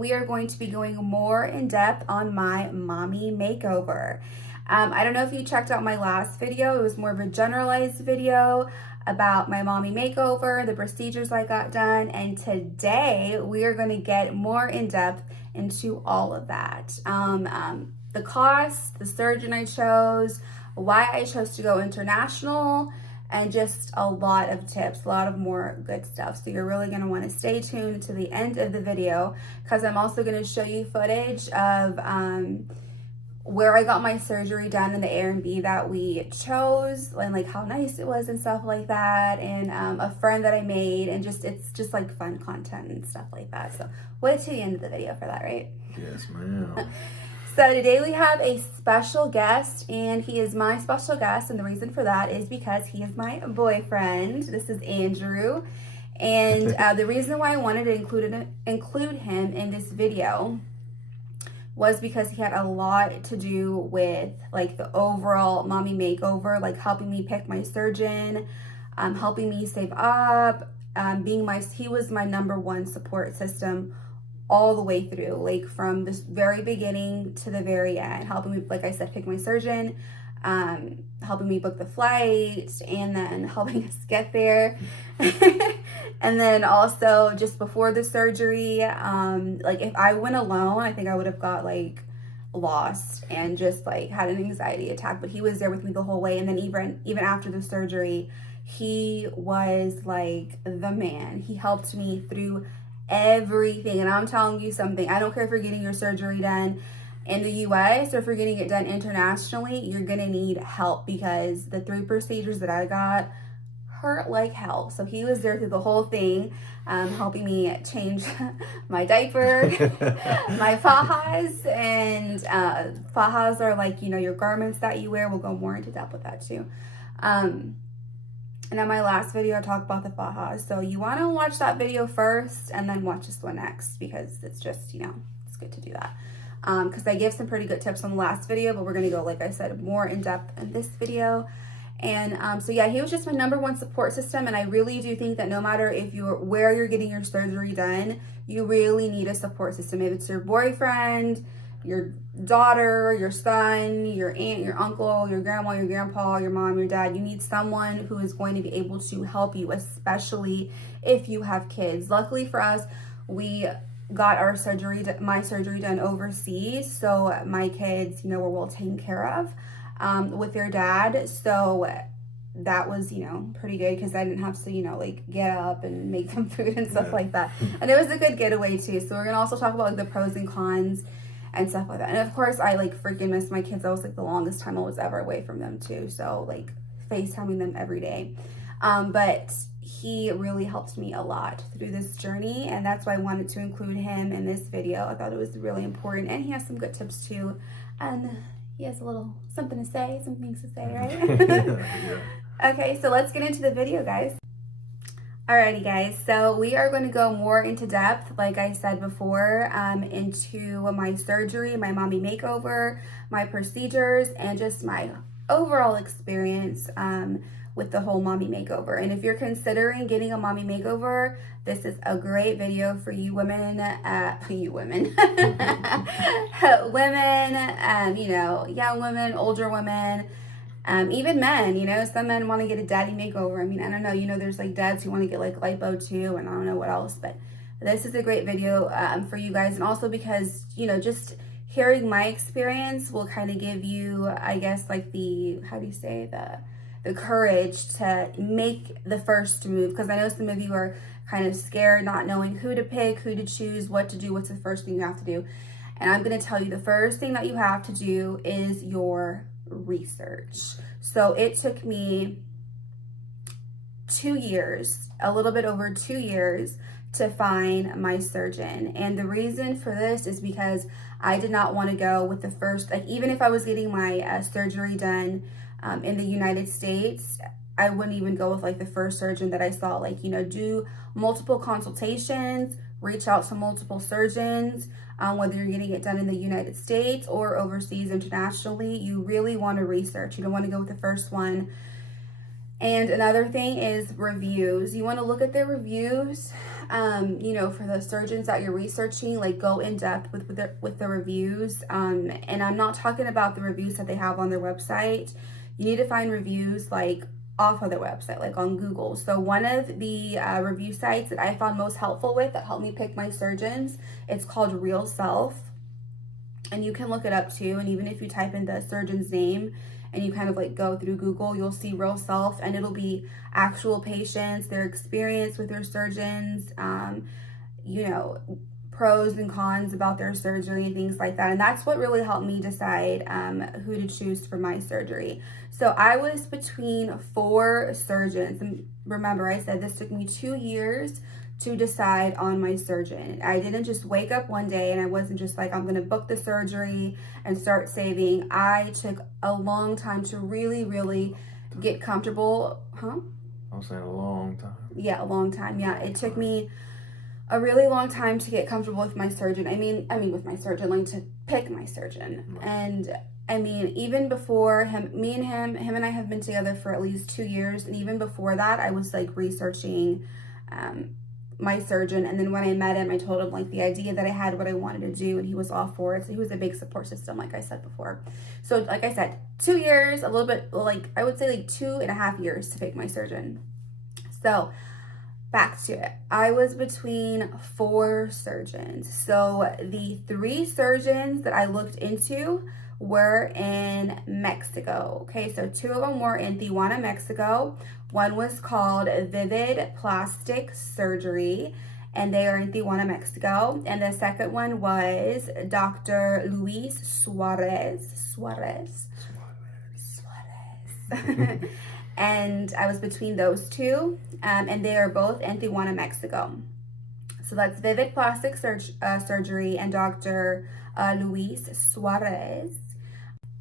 we are going to be going more in depth on my mommy makeover. I don't know if you checked out my last video. It was more of a generalized video about my mommy makeover, the procedures I got done, and today we are going to get more in depth into all of that. The cost, the surgeon I chose, why I chose to go international, and just a lot of tips, a lot of more good stuff. So you're really going to want to stay tuned to the end of the video, because I'm also going to show you footage of where I got my surgery done in the Airbnb that we chose, and like how nice it was and stuff like that, and a friend that I made, and it's just like fun content and stuff like that. So wait till the end of the video for that, right? Yes, ma'am. So today we have a special guest, and he is my special guest, and the reason for that is because he is my boyfriend. This is Andrew, and the reason why I wanted to include him in this video was because he had a lot to do with like the overall mommy makeover, like helping me pick my surgeon, helping me save up, he was my #1 support system all the way through, like from the very beginning to the very end, helping me, like I said, pick my surgeon, helping me book the flight, and then helping us get there. And then also just before the surgery, like if I went alone, I think I would have got like lost and just like had an anxiety attack, but he was there with me the whole way. And then even after the surgery, he was like the man. He helped me through everything. And I'm telling you something, I don't care if you're getting your surgery done in the US or if you're getting it done internationally, you're gonna need help, because the 3 procedures that I got hurt like hell. So he was there through the whole thing, helping me change my diaper, my fajas, and fajas are like, you know, your garments that you wear. We'll go more into depth with that too. And in my last video, I talked about the fajas. So you want to watch that video first and then watch this one next, because it's just, you know, it's good to do that. Because I gave some pretty good tips on the last video, but we're going to go, like I said, more in depth in this video. And so yeah, he was just my #1 support system. And I really do think that no matter where you're getting your surgery done, you really need a support system. If it's your boyfriend, your daughter, your son, your aunt, your uncle, your grandma, your grandpa, your mom, your dad, you need someone who is going to be able to help you, especially if you have kids. Luckily for us, we got my surgery done overseas, so my kids, you know, were well taken care of with their dad. So that was, you know, pretty good, because I didn't have to, you know, like get up and make them food and stuff like that. And it was a good getaway too. So we're gonna also talk about like the pros and cons and stuff like that. And of course, I like freaking miss my kids. That was like the longest time I was ever away from them too. So like FaceTiming them every day. But he really helped me a lot through this journey, and that's why I wanted to include him in this video. I thought it was really important, and he has some good tips too. And he has a little something to say, some things to say, right? Yeah. Okay, so let's get into the video, guys. Alrighty guys, so we are going to go more into depth, like I said before, into my surgery, my mommy makeover, my procedures, and just my overall experience with the whole mommy makeover. And if you're considering getting a mommy makeover, this is a great video for you women, women, you know, young women, older women, even men. You know, some men want to get a daddy makeover. I mean, I don't know, you know, there's like dads who want to get like lipo too, and I don't know what else, but this is a great video for you guys. And also because, you know, just hearing my experience will kind of give you, I guess, like the, how do you say, the courage to make the first move. Because I know some of you are kind of scared, not knowing who to pick, who to choose, what to do, what's the first thing you have to do. And I'm going to tell you, the first thing that you have to do is your research. So it took me 2 years, a little bit over 2 years, to find my surgeon. And the reason for this is because I did not want to go with the first, like even if I was getting my surgery done in the United States, I wouldn't even go with like the first surgeon that I saw. Like, you know, do multiple consultations, reach out to multiple surgeons, whether you're getting it done in the United States or overseas internationally. You really want to research. You don't want to go with the first one. And another thing is reviews. You want to look at the reviews you know, for the surgeons that you're researching, like go in depth with the reviews. And I'm not talking about the reviews that they have on their website. You need to find reviews like off of their website, like on Google. So one of the review sites that I found most helpful that helped me pick my surgeons, it's called Real Self. And you can look it up too. And even if you type in the surgeon's name and you kind of like go through Google, you'll see Real Self, and it'll be actual patients, their experience with their surgeons, you know, pros and cons about their surgery and things like that. And that's what really helped me decide who to choose for my surgery. So I was between 4 surgeons. And remember, I said this took me 2 years to decide on my surgeon. I didn't just wake up one day and I wasn't just like, I'm gonna book the surgery and start saving. I took a long time to really, really get comfortable. I was saying a long time. Yeah, a long time. Yeah, it took me a really long time to get comfortable with my surgeon. I mean with my surgeon, like to pick my surgeon. Right. And I mean, even before him and I have been together for at least 2 years. And even before that, I was like researching my surgeon. And then when I met him, I told him like the idea that I had, what I wanted to do, and he was all for it. So he was a big support system, like I said before. So like I said, 2 years, a little bit, like I would say like 2.5 years to pick my surgeon. So back to it. I was between 4 surgeons. So the 3 surgeons that I looked into were in Mexico. Okay, so 2 of them were in Tijuana, Mexico. One was called Vivid Plastic Surgery, and they are in Tijuana, Mexico. And the second one was Dr. Luis Suarez. And I was between those 2, and they are both in Tijuana, Mexico. So that's Vivid Plastic Surgery and Dr. Luis Suarez.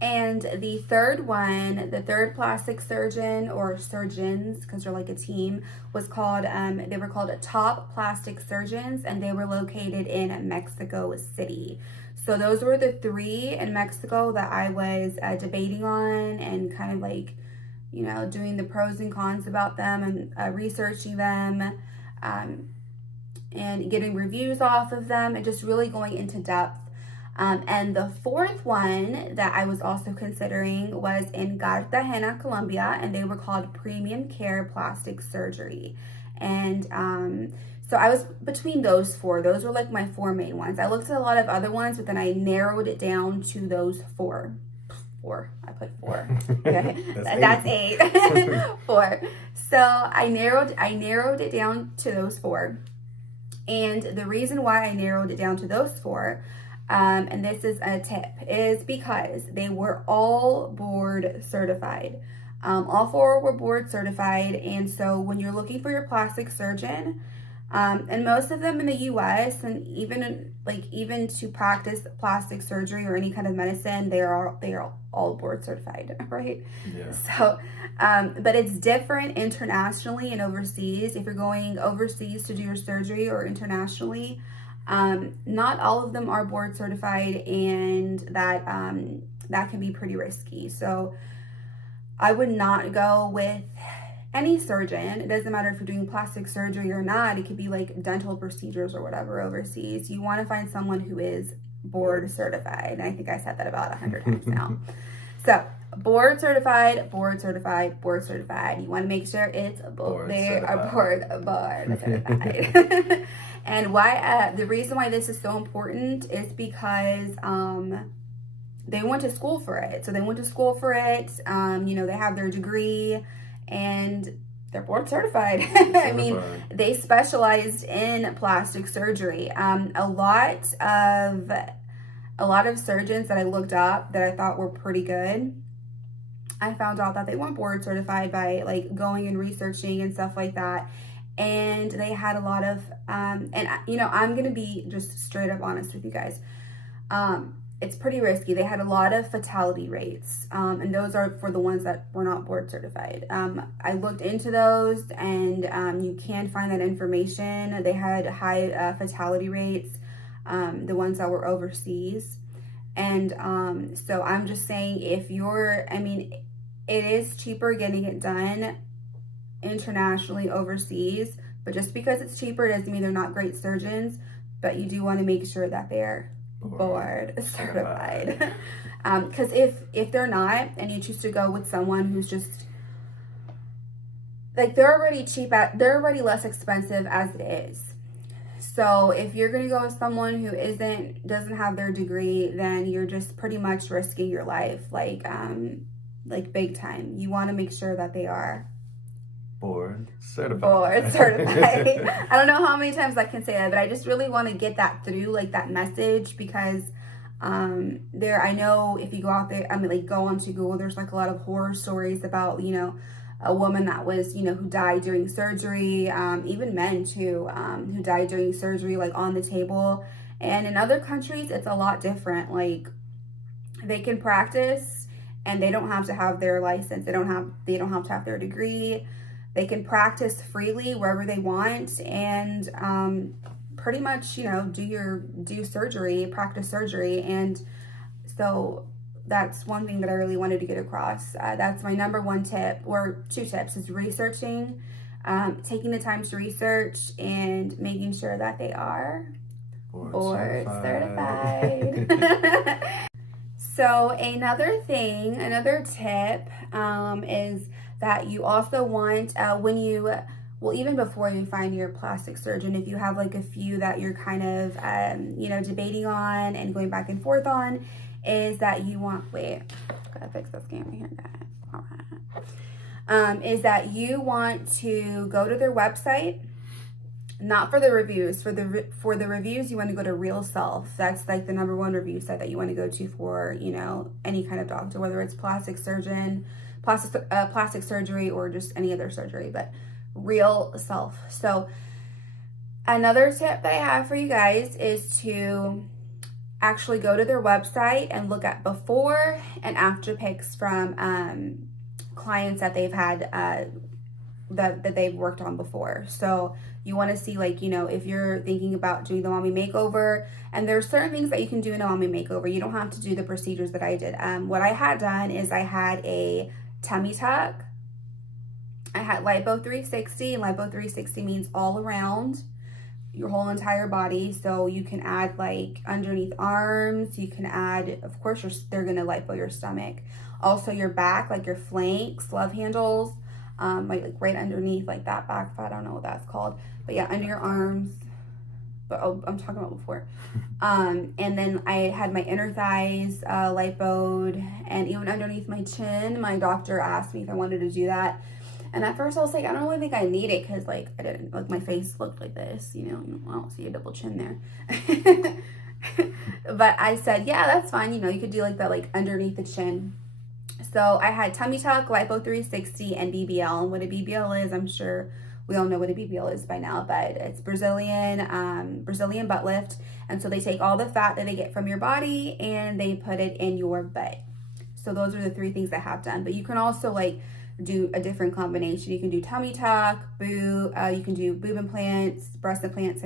And the third one, the third plastic surgeon, or surgeons, because they're like a team, was called, they were called Top Plastic Surgeons, and they were located in Mexico City. So those were the 3 in Mexico that I was debating on and kind of like, you know, doing the pros and cons about them and researching them and getting reviews off of them and just really going into depth. And the 4th one that I was also considering was in Cartagena, Colombia, and they were called Premium Care Plastic Surgery. And so I was between those 4. Those were like my 4 main ones. I looked at a lot of other ones, but then I narrowed it down to those 4. 4. I put 4. Okay. That's 8. 4. So I narrowed it down to those 4. And the reason why I narrowed it down to those 4, and this is a tip, is because they were all board certified. All 4 were board certified. And so when you're looking for your plastic surgeon, and most of them in the US, and even to practice plastic surgery or any kind of medicine, they are all board certified, right? Yeah. So, but it's different internationally and overseas. If you're going overseas to do your surgery or internationally, not all of them are board certified, and that can be pretty risky. So I would not go with any surgeon. It doesn't matter if you're doing plastic surgery or not. It could be like dental procedures or whatever overseas. You want to find someone who is board certified. And I think I said that about 100 times now. So board certified, board certified, board certified. You want to make sure it's they are board certified. And why the reason why this is so important is because they went to school for it. So they went to school for it. You know, they have their degree and they're board certified. I mean, they specialized in plastic surgery. A lot of surgeons that I looked up that I thought were pretty good, I found out that they weren't board certified by like going and researching and stuff like that. And they had a lot of, and you know, I'm going to be just straight up honest with you guys. It's pretty risky. They had a lot of fatality rates, and those are for the ones that were not board certified. I looked into those, and you can find that information. They had high fatality rates, the ones that were overseas. And so I'm just saying, if you're, I mean, it is cheaper getting it done internationally overseas. But just because it's cheaper doesn't mean they're not great surgeons, but you do want to make sure that they're board certified. Because if they're not, and you choose to go with someone who's just like, they're already less expensive as it is. So if you're going to go with someone who doesn't have their degree, then you're just pretty much risking your life, like big time. You want to make sure that they are board certified. I don't know how many times I can say that, but I just really want to get that through, like that message, because I know if you go out there, like go onto Google, there's like a lot of horror stories about, a woman that was, who died during surgery, even men too, who died during surgery, like on the table. And in other countries, it's a lot different. Like, they can practice and they don't have to have their license. They don't have to have their degree. They can practice freely wherever they want, and pretty much, do surgery, practice surgery. And so that's one thing that I really wanted to get across. That's my number one tip, or two tips, is researching, taking the time to research, and making sure that they are board certified. So another tip is that you also want, even before you find your plastic surgeon, if you have like a few that you're kind of, debating on and going back and forth on, is that you want, gotta fix this camera here, guys. All right. Is that you want to go to their website, not for the reviews. For the reviews, you want to go to Real Self. That's like the number one review site that you want to go to for, any kind of doctor, whether it's plastic surgery, or just any other surgery, but Real Self. So another tip that I have for you guys is to actually go to their website and look at before and after pics from clients that they've had, that they've worked on before. So you want to see, like, if you're thinking about doing the Mommy Makeover, and there's certain things that you can do in a Mommy Makeover. You don't have to do the procedures that I did. What I had done is I had a tummy tuck. I had lipo 360, and lipo 360 means all around your whole entire body. So you can add like underneath arms. You can add, of course, they're gonna lipo your stomach. Also your back, like your flanks, love handles, like right underneath, like that back fat. I don't know what that's called, but yeah, under your arms. But I'm talking about before. And then I had my inner thighs lipoed, and even underneath my chin. My doctor asked me if I wanted to do that. And at first I was like, I don't really think I need it, because like I didn't, like my face looked like this, I don't see a double chin there. But I said, yeah, that's fine. You could do like that, like underneath the chin. So I had tummy tuck, lipo 360, and BBL. And what a BBL is, I'm sure we all know what a BBL is by now, but it's Brazilian butt lift. And so they take all the fat that they get from your body and they put it in your butt. So those are the three things I have done. But you can also like do a different combination. You can do tummy tuck, you can do boob implants, breast implants,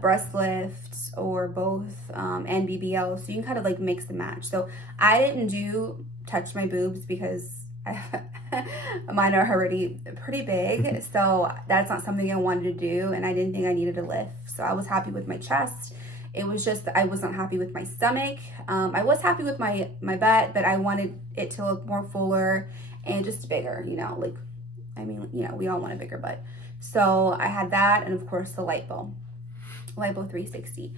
breast lifts, or both, and BBL. So you can kind of like mix and match. So I didn't touch my boobs because mine are already pretty big. So that's not something I wanted to do, and I didn't think I needed a lift. So I was happy with my chest. It was just that I wasn't happy with my stomach. I was happy with my butt, but I wanted it to look more fuller and just bigger, we all want a bigger butt. So I had that, and of course the lipo 360.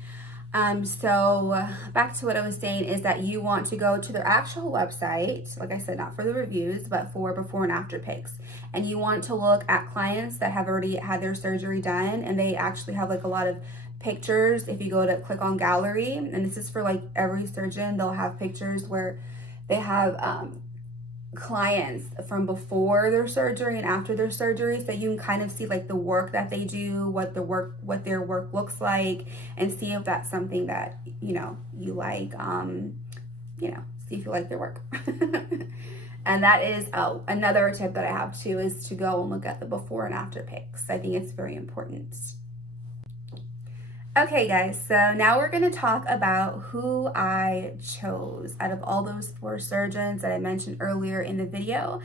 So back to what I was saying, is that you want to go to their actual website, like I said, not for the reviews, but for before and after pics. And you want to look at clients that have already had their surgery done, and they actually have like a lot of pictures. If you go to click on gallery, and this is for like every surgeon, they'll have pictures where they have clients from before their surgery and after their surgery, so you can kind of see like the work that they do, what their work looks like, and see if that's something that you like, see if you like their work. And that is another tip that I have too, is to go and look at the before and after pics. I think it's very important. Okay guys, so now we're going to talk about who I chose out of all those 4 surgeons that I mentioned earlier in the video.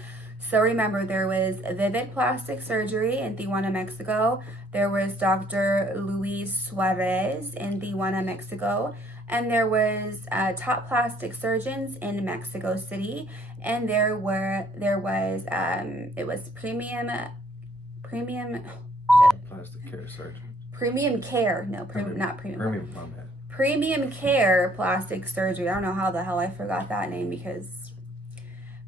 So remember, there was Vivid Plastic Surgery in Tijuana, Mexico. There was Dr. Luis Suarez in Tijuana, Mexico. And there was Top Plastic Surgeons in Mexico City. And it was Plastic care surgeon. Premium Care. No, not Premium. Premium, my bad. Premium Care Plastic Surgery. I don't know how the hell I forgot that name, because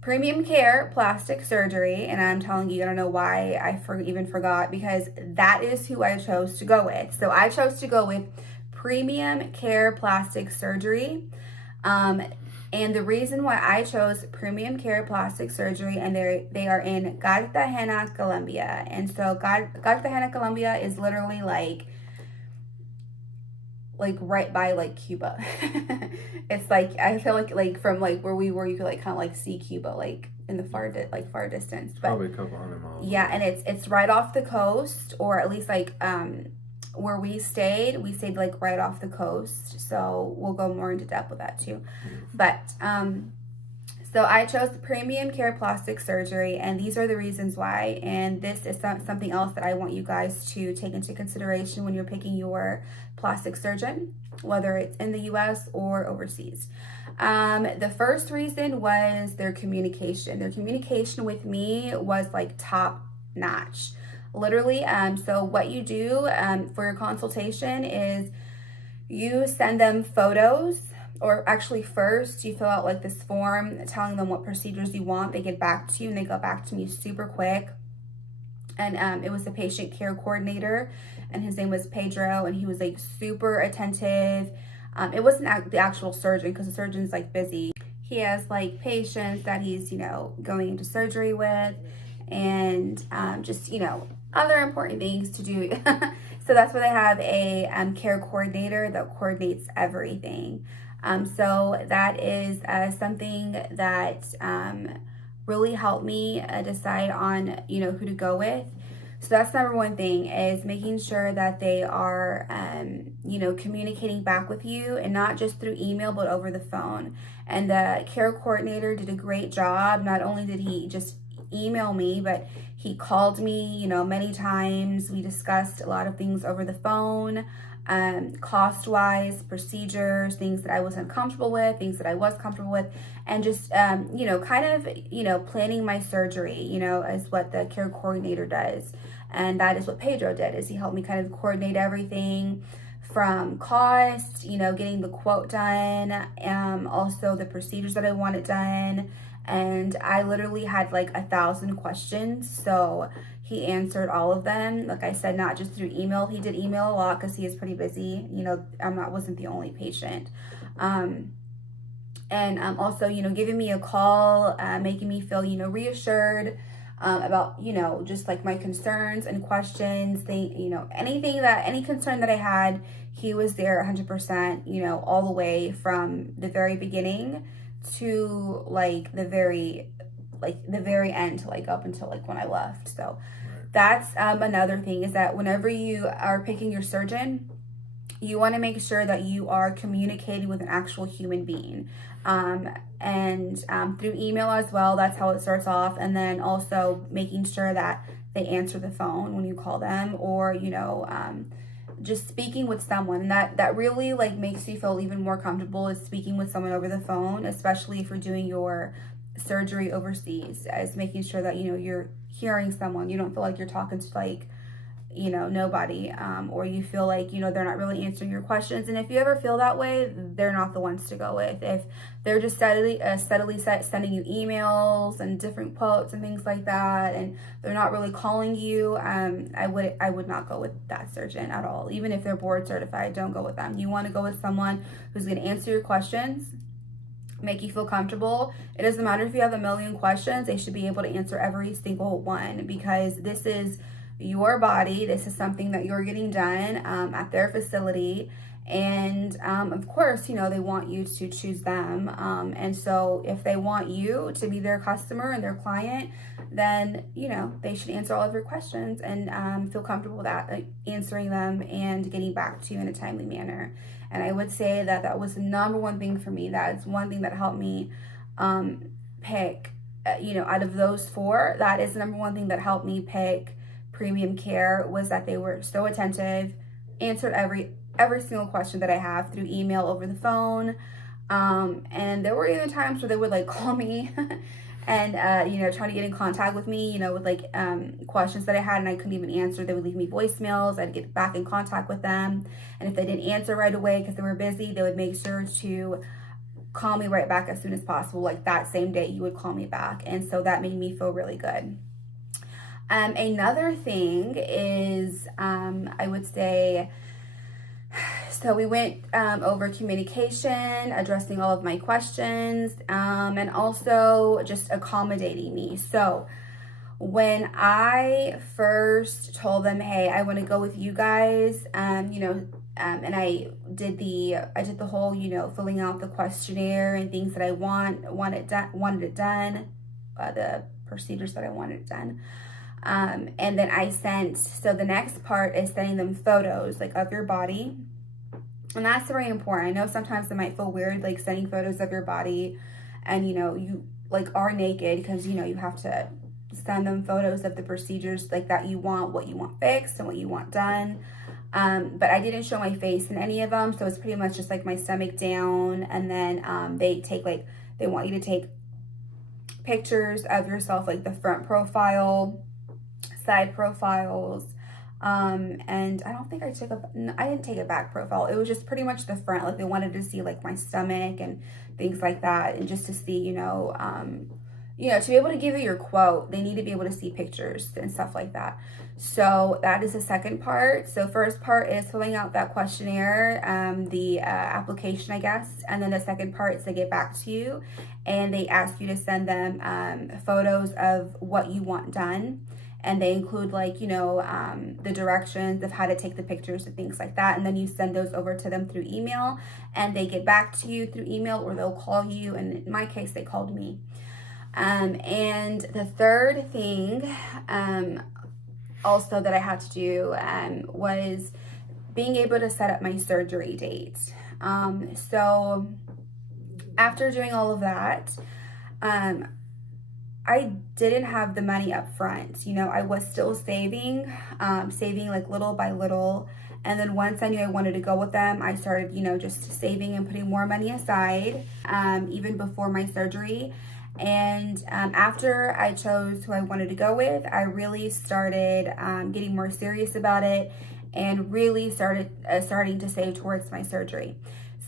Premium Care Plastic Surgery, and I'm telling you, I don't know why I even forgot, because that is who I chose to go with. So I chose to go with Premium Care Plastic Surgery. And the reason why I chose Premium Care Plastic Surgery, and they are in Cartagena, Colombia. And so Cartagena, Colombia is literally like right by like Cuba. It's like, I feel like from like where we were, you could like kind of like see Cuba like in the far distance. But probably a couple hundred miles. Yeah, and it's right off the coast, or at least like where we stayed like right off the coast. So we'll go more into depth with that too. But so I chose the Premium Care Plastic Surgery, and these are the reasons why. And this is something else that I want you guys to take into consideration when you're picking your plastic surgeon, whether it's in the US or overseas. The first reason was their communication. Their communication with me was like top notch. Literally, so what you do for your consultation is you send them photos, or actually first you fill out like this form telling them what procedures you want. They get back to you, and they got back to me super quick. And it was the patient care coordinator, and his name was Pedro, and he was like super attentive. It wasn't the actual surgeon, because the surgeon's like busy. He has like patients that he's, going into surgery with, and just, other important things to do. So that's why they have a care coordinator that coordinates everything. So that is something that really helped me decide on, who to go with. So that's number one thing, is making sure that they are, communicating back with you, and not just through email, but over the phone. And the care coordinator did a great job. Not only did he just email me, but he called me, many times. We discussed a lot of things over the phone, cost-wise, procedures, things that I was uncomfortable with, things that I was comfortable with, and just, kind of, planning my surgery, is what the care coordinator does. And that is what Pedro did, is he helped me kind of coordinate everything from cost, getting the quote done, also the procedures that I wanted done. And I literally had like 1,000 questions, so he answered all of them. Like I said, not just through email. He did email a lot because he is pretty busy. Wasn't the only patient. And also, giving me a call, making me feel, reassured about, just like my concerns and questions. Any concern that I had, he was there 100%, all the way from the very beginning to like the very end, to like up until like when I left. So that's another thing, is that whenever you are picking your surgeon, you want to make sure that you are communicating with an actual human being, and through email as well. That's how it starts off. And then also making sure that they answer the phone when you call them, or just speaking with someone. And that really like makes you feel even more comfortable, is speaking with someone over the phone, especially if you're doing your surgery overseas, as making sure that you're hearing someone. You don't feel like you're talking to like nobody, or you feel like they're not really answering your questions. And if you ever feel that way, they're not the ones to go with. If they're just steadily sending you emails and different quotes and things like that, and they're not really calling you, I would not go with that surgeon at all. Even if they're board certified, don't go with them. You want to go with someone who's going to answer your questions, make you feel comfortable. It doesn't matter if you have a million questions, they should be able to answer every single one, because this is your body. This is something that you're getting done at their facility. And of course, they want you to choose them. And so if they want you to be their customer and their client, then, they should answer all of your questions, and feel comfortable with that, like, answering them and getting back to you in a timely manner. And I would say that that was the number one thing for me. That's one thing that helped me pick out of those 4, that is the number one thing that helped me pick premium care, was that they were so attentive, answered every single question that I have through email, over the phone. And there were even times where they would like call me and, try to get in contact with me, with like questions that I had and I couldn't even answer. They would leave me voicemails. I'd get back in contact with them. And if they didn't answer right away because they were busy, they would make sure to call me right back as soon as possible. Like that same day, you would call me back. And so that made me feel really good. Another thing is, I would say, so we went over communication, addressing all of my questions, and also just accommodating me. So when I first told them, hey, I want to go with you guys, and I did the whole, filling out the questionnaire and things that I wanted it done, the procedures that I wanted done. And then so the next part is sending them photos like of your body. And that's very important. I know sometimes it might feel weird, like sending photos of your body and, you like are naked, because, you have to send them photos of the procedures like that you want, what you want fixed and what you want done. But I didn't show my face in any of them. So it's pretty much just like my stomach down. And then, they want you to take pictures of yourself, like the front profile, side profiles, and I don't think I didn't take a back profile. It was just pretty much the front. Like they wanted to see like my stomach and things like that, and just to see, to be able to give you your quote, they need to be able to see pictures and stuff like that. So that is the second part. So first part is filling out that questionnaire, the application, I guess, and then the second part is they get back to you and they ask you to send them photos of what you want done. And they include like, the directions of how to take the pictures and things like that. And then you send those over to them through email and they get back to you through email, or they'll call you. And in my case, they called me. And the third thing also that I had to do was being able to set up my surgery date. So after doing all of that, I didn't have the money up front. I was still saving like little by little. And then once I knew I wanted to go with them, I started, just saving and putting more money aside, even before my surgery. And after I chose who I wanted to go with, I really started getting more serious about it and really starting to save towards my surgery.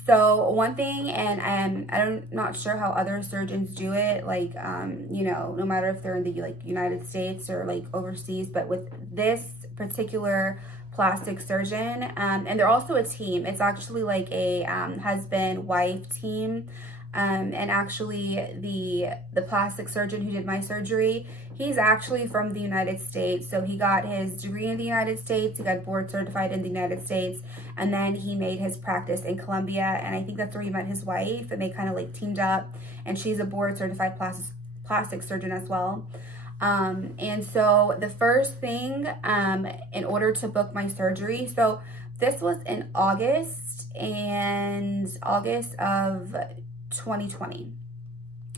So one thing, and I'm not sure how other surgeons do it, like, no matter if they're in the United States or like overseas, but with this particular plastic surgeon, and they're also a team. It's actually like a husband-wife team. And actually the plastic surgeon who did my surgery, he's actually from the United States. So he got his degree in the United States, he got board certified in the United States, and then he made his practice in Colombia. And I think that's where he met his wife, and they kind of like teamed up, and she's a board certified plastic surgeon as well. And so the first thing, in order to book my surgery, so this was in August of 2020.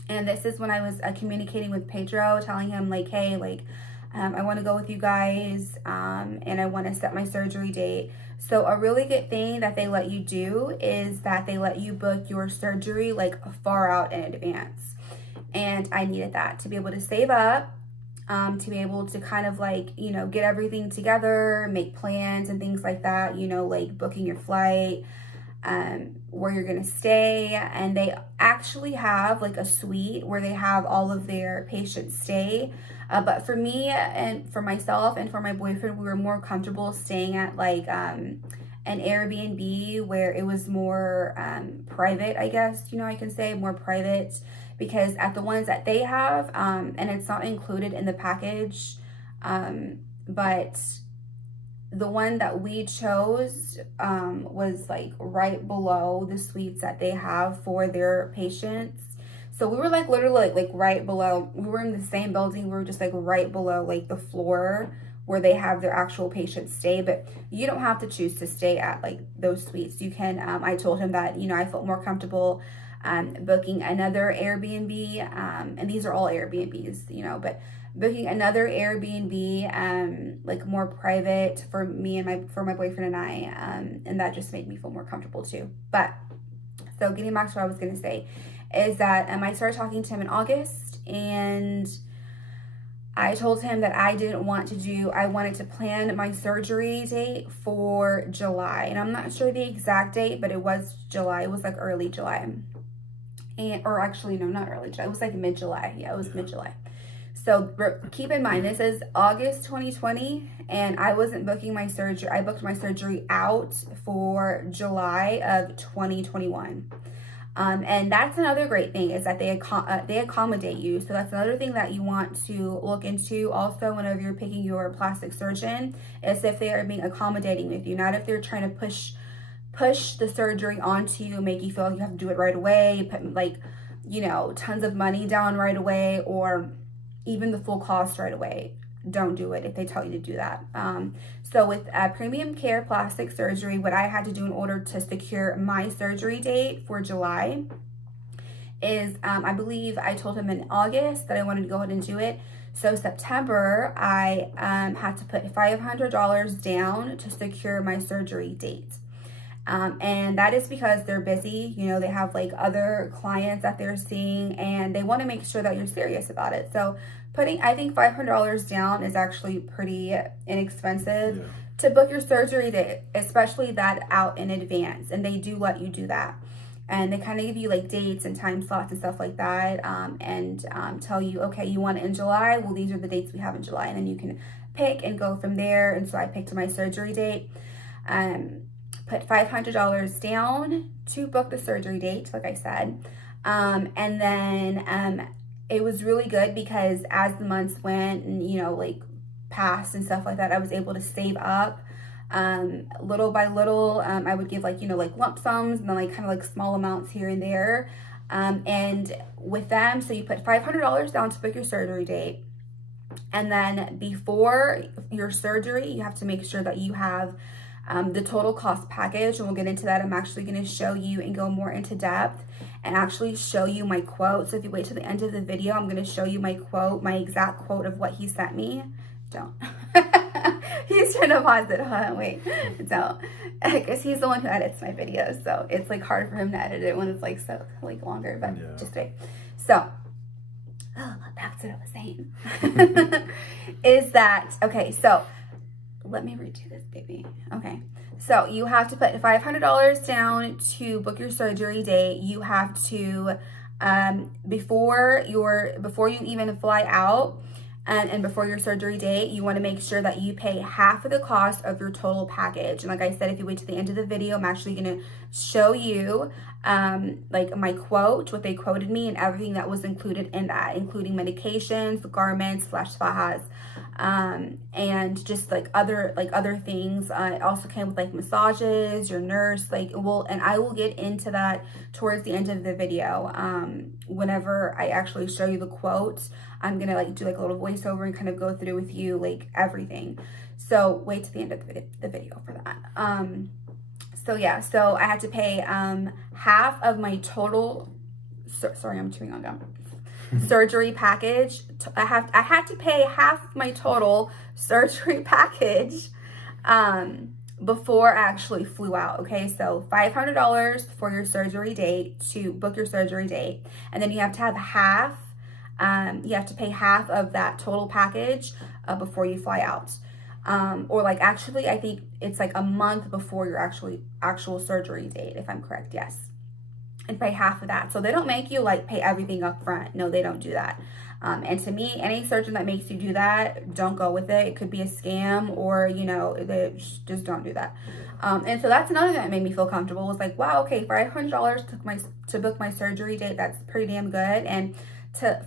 And this is when I was communicating with Pedro, telling him like, hey, like, I want to go with you guys, and I want to set my surgery date. So a really good thing that they let you do is that they let you book your surgery like far out in advance. And I needed that to be able to save up, to be able to kind of like, get everything together, make plans and things like that, like booking your flight, where you're gonna stay. And they actually have like a suite where they have all of their patients stay, but for me and for myself and for my boyfriend, we were more comfortable staying at like an Airbnb where it was more private, I guess I can say, more private, because at the ones that they have, and it's not included in the package, but the one that we chose was like right below the suites that they have for their patients. So we were like literally like right below. We were in the same building. We were just like right below like the floor where they have their actual patients stay. But you don't have to choose to stay at like those suites. You can, I told him that, I felt more comfortable booking another Airbnb, and these are all Airbnbs, you know, but booking another Airbnb, like more private for me and for my boyfriend and I, and that just made me feel more comfortable too. But so getting back to what I was gonna say is that I started talking to him in August, and I told him that I wanted to plan my surgery date for July, and I'm not sure the exact date, but it was July. It was like early July, or actually no, not early July. It was like mid-July. Yeah, it was mid-July. So keep in mind, this is August 2020, and I wasn't booking my surgery. I booked my surgery out for July of 2021. And that's another great thing, is that they accommodate you. So that's another thing that you want to look into also whenever you're picking your plastic surgeon, is if they are being accommodating with you, not if they're trying to push the surgery onto you, make you feel like you have to do it right away, put like, you know, tons of money down right away, or even the full cost right away. Don't do it if they tell you to do that. So with premium care plastic surgery, what I had to do in order to secure my surgery date for July is, I believe I told him in August that I wanted to go ahead and do it. So September, I had to put $500 down to secure my surgery date. And that is because they're busy, you know, they have like other clients that they're seeing, and they want to make sure that you're serious about it. So I think $500 down is actually pretty inexpensive to book your surgery date, especially that out in advance. And they do let you do that. And they kind of give you like dates and time slots and stuff like that, and tell you, okay, you want it in July? Well, these are the dates we have in July. And then you can pick and go from there. And so I picked my surgery date. Put $500 down to book the surgery date, like I said. And then it was really good because as the months went and, you know, like passed and stuff like that, I was able to save up little by little. I would give like, you know, like lump sums and then like kind of like small amounts here and there. And with them, so you put $500 down to book your surgery date. And then before your surgery, you have to make sure that you have the total cost package, and we'll get into that. I'm actually going to show you and go more into depth and actually show you my quote. So if you wait till the end of the video, I'm going to show you my quote, my exact quote of what he sent me. Don't. He's trying to pause it. Hold on, wait. Don't. Because he's the one who edits my videos, so it's like hard for him to edit it when it's like so like longer, but just wait. So back to what I was saying. Is that, okay, so let me redo this, baby. Okay, so you have to put $500 down to book your surgery date. You have to, before you even fly out, and before your surgery date, you want to make sure that you pay half of the cost of your total package. And like I said, if you wait to the end of the video, I'm actually going to show you like my quote, what they quoted me, and everything that was included in that, including medications, garments, fajas, and just like other things. It also came with like massages, your nurse, and I will get into that towards the end of the video. Whenever I actually show you the quotes, I'm gonna like do like a little voiceover and kind of go through with you like everything. So wait to the end of the video for that. So yeah, so I had to pay half of my total, sorry, I'm chewing on gum, surgery package. I had to pay half my total surgery package before I actually flew out. Okay, so $500 for your surgery date, to book your surgery date, and then you have to have half. You have to pay half of that total package before you fly out. Or like actually, I think it's like a month before your actual surgery date, if I'm correct. Yes. And pay half of that. So they don't make you like pay everything up front. No, they don't do that. And to me, any surgeon that makes you do that, don't go with it. It could be a scam, or, you know, they just don't do that. And so that's another thing that made me feel comfortable. Was like, wow, okay, $500 to book my surgery date, that's pretty damn good. And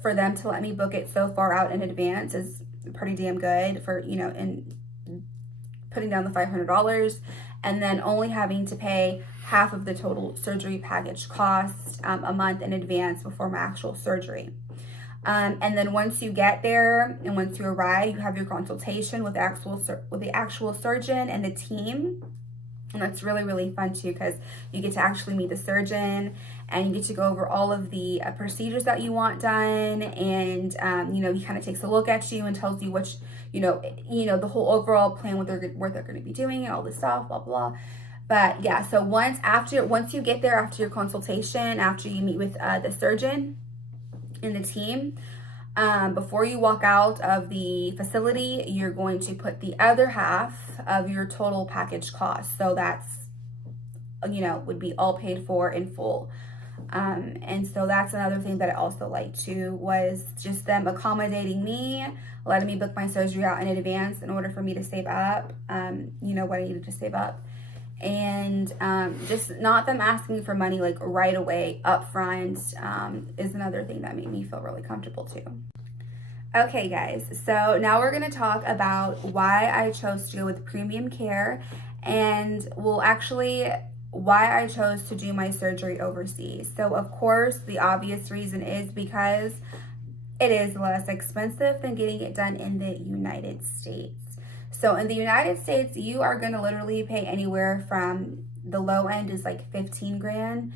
for them to let me book it so far out in advance is pretty damn good for, you know, and putting down the $500 and then only having to pay half of the total surgery package cost a month in advance before my actual surgery. And then once you get there and once you arrive, you have your consultation with the actual surgeon and the team. And that's really, really fun too, because you get to actually meet the surgeon and you get to go over all of the procedures that you want done. And, you know, he kind of takes a look at you and tells you which, you know, the whole overall plan, what they're going to be doing and all this stuff, blah, blah, blah. But yeah, so once you get there, after your consultation, after you meet with the surgeon and the team, before you walk out of the facility, you're going to put the other half of your total package cost. So that's, you know, would be all paid for in full. And so that's another thing that I also liked too, was just them accommodating me, letting me book my surgery out in advance in order for me to save up, you know, what I needed to save up. And just not them asking for money like right away up front is another thing that made me feel really comfortable too. Okay guys, so now we're going to talk about why I chose to go with premium care, and why I chose to do my surgery overseas. So of course the obvious reason is because it is less expensive than getting it done in the United States. So in the United States, you are going to literally pay anywhere from, the low end is like 15 grand.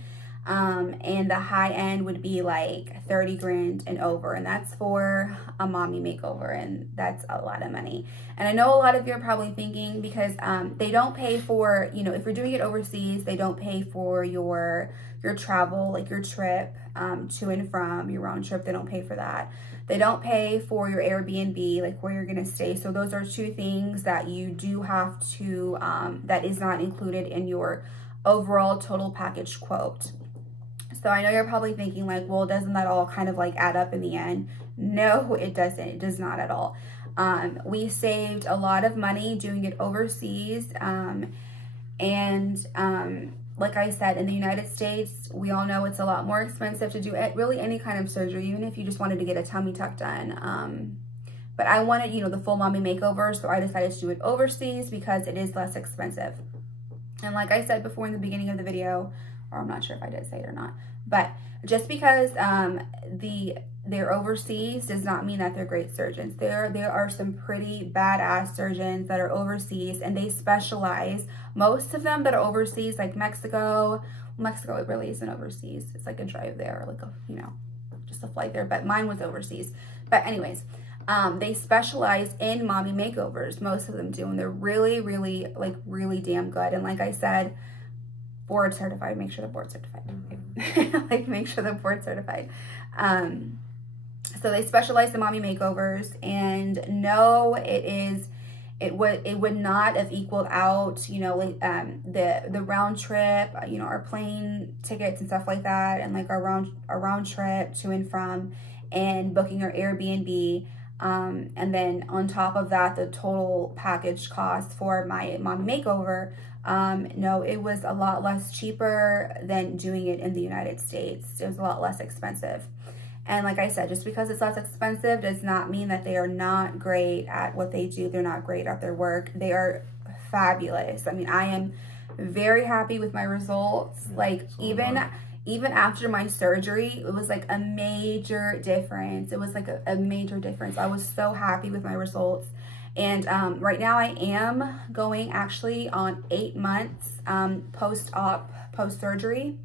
And the high end would be like 30 grand and over. And that's for a mommy makeover. And that's a lot of money. And I know a lot of you are probably thinking, because they don't pay for, you know, if you're doing it overseas, they don't pay for your travel, like your trip to and from, your round trip. They don't pay for that. They don't pay for your Airbnb, like where you're going to stay. So those are two things that you do have to, that is not included in your overall total package quote. So I know you're probably thinking like, well, doesn't that all kind of like add up in the end? No, it doesn't. It does not at all. We saved a lot of money doing it overseas. Like I said, in the United States, we all know it's a lot more expensive to do really any kind of surgery, even if you just wanted to get a tummy tuck done. But I wanted, you know, the full mommy makeover, so I decided to do it overseas because it is less expensive. And like I said before in the beginning of the video, or I'm not sure if I did say it or not, but just because they're overseas does not mean that they're great surgeons. There are some pretty badass surgeons that are overseas, and they specialize. Most of them that are overseas, like Mexico, it really isn't overseas. It's like a drive there, like a, you know, just a flight there, but mine was overseas. But anyways, they specialize in mommy makeovers. Most of them do, and they're really, really, like really damn good. And like I said, board certified. Make sure the board certified. Like make sure the board certified. So they specialize in mommy makeovers, and no, it would not have equaled out, you know, like the round trip, you know, our plane tickets and stuff like that, and like our round trip to and from, and booking our Airbnb. And then on top of that, the total package cost for my mommy makeover, no, it was a lot less cheaper than doing it in the United States. It was a lot less expensive. And like I said, just because it's less expensive does not mean that they are not great at what they do. They're not great at their work. They are fabulous. I mean, I am very happy with my results. Like even after my surgery, it was like a major difference. It was like a major difference. I was so happy with my results. And right now I am going actually on 8 months post-surgery.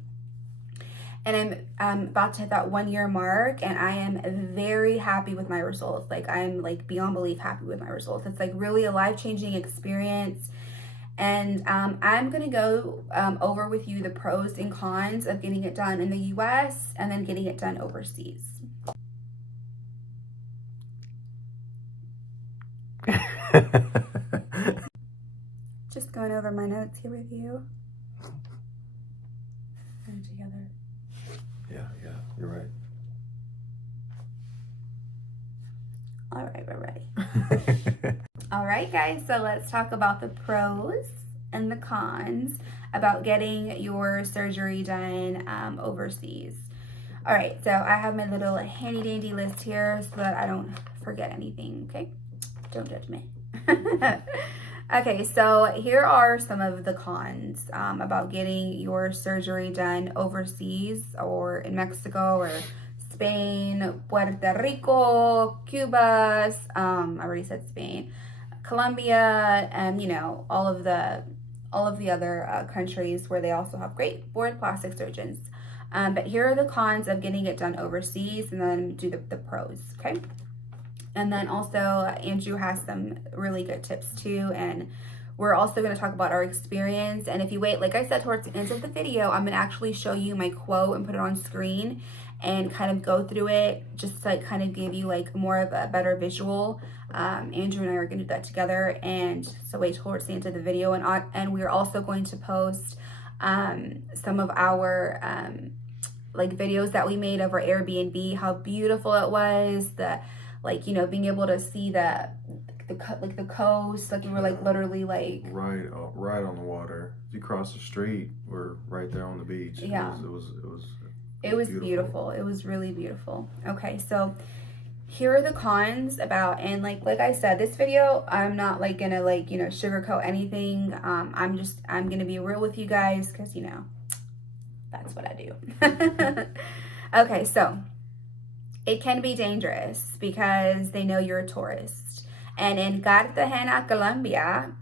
And I'm about to hit that 1 year mark, and I am very happy with my results. Like I'm like beyond belief happy with my results. It's like really a life-changing experience. And I'm gonna go over with you the pros and cons of getting it done in the US and then getting it done overseas. Just going over my notes here with you. And together. Yeah, you're right. All right, we're ready. All right, guys, so let's talk about the pros and the cons about getting your surgery done overseas. All right, so I have my little handy dandy list here so that I don't forget anything, okay? Don't judge me. Okay, so here are some of the cons about getting your surgery done overseas, or in Mexico or Spain, Puerto Rico, Cuba, I already said Spain, Colombia, and you know, all of all of the other countries where they also have great board plastic surgeons. But here are the cons of getting it done overseas, and then do the pros, okay? And then also Andrew has some really good tips too, and we're also going to talk about our experience. And if you wait, like I said, towards the end of the video, I'm going to actually show you my quote and put it on screen and kind of go through it, just to like kind of give you like more of a better visual. Andrew and I are going to do that together, and so wait towards the end of the video. And we're also going to post some of our like videos that we made of our Airbnb, how beautiful it was, the like, you know, being able to see the coast, like we were like literally like right on the water. If you cross the street, we're right there on the beach. Yeah, it was beautiful. It was really beautiful. Okay, so here are the cons about, and like I said, this video, I'm not like gonna like, you know, sugarcoat anything. I'm gonna be real with you guys, because you know that's what I do. Okay, so it can be dangerous because they know you're a tourist. And in Cartagena, Colombia,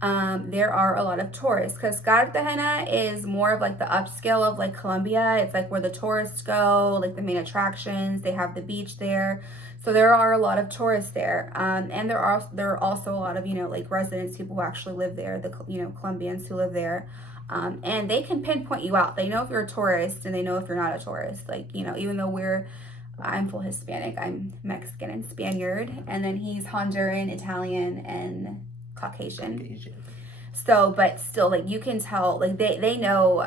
there are a lot of tourists, because Cartagena is more of like the upscale of like Colombia. It's like where the tourists go, like the main attractions. They have the beach there. So there are a lot of tourists there. And there are also a lot of, you know, like residents, people who actually live there, the, you know, Colombians who live there. And they can pinpoint you out. They know if you're a tourist, and they know if you're not a tourist. Like, you know, even though I'm full Hispanic, I'm Mexican and Spaniard, and then he's Honduran, Italian, and Caucasian. So, but still, like, you can tell, like, they know.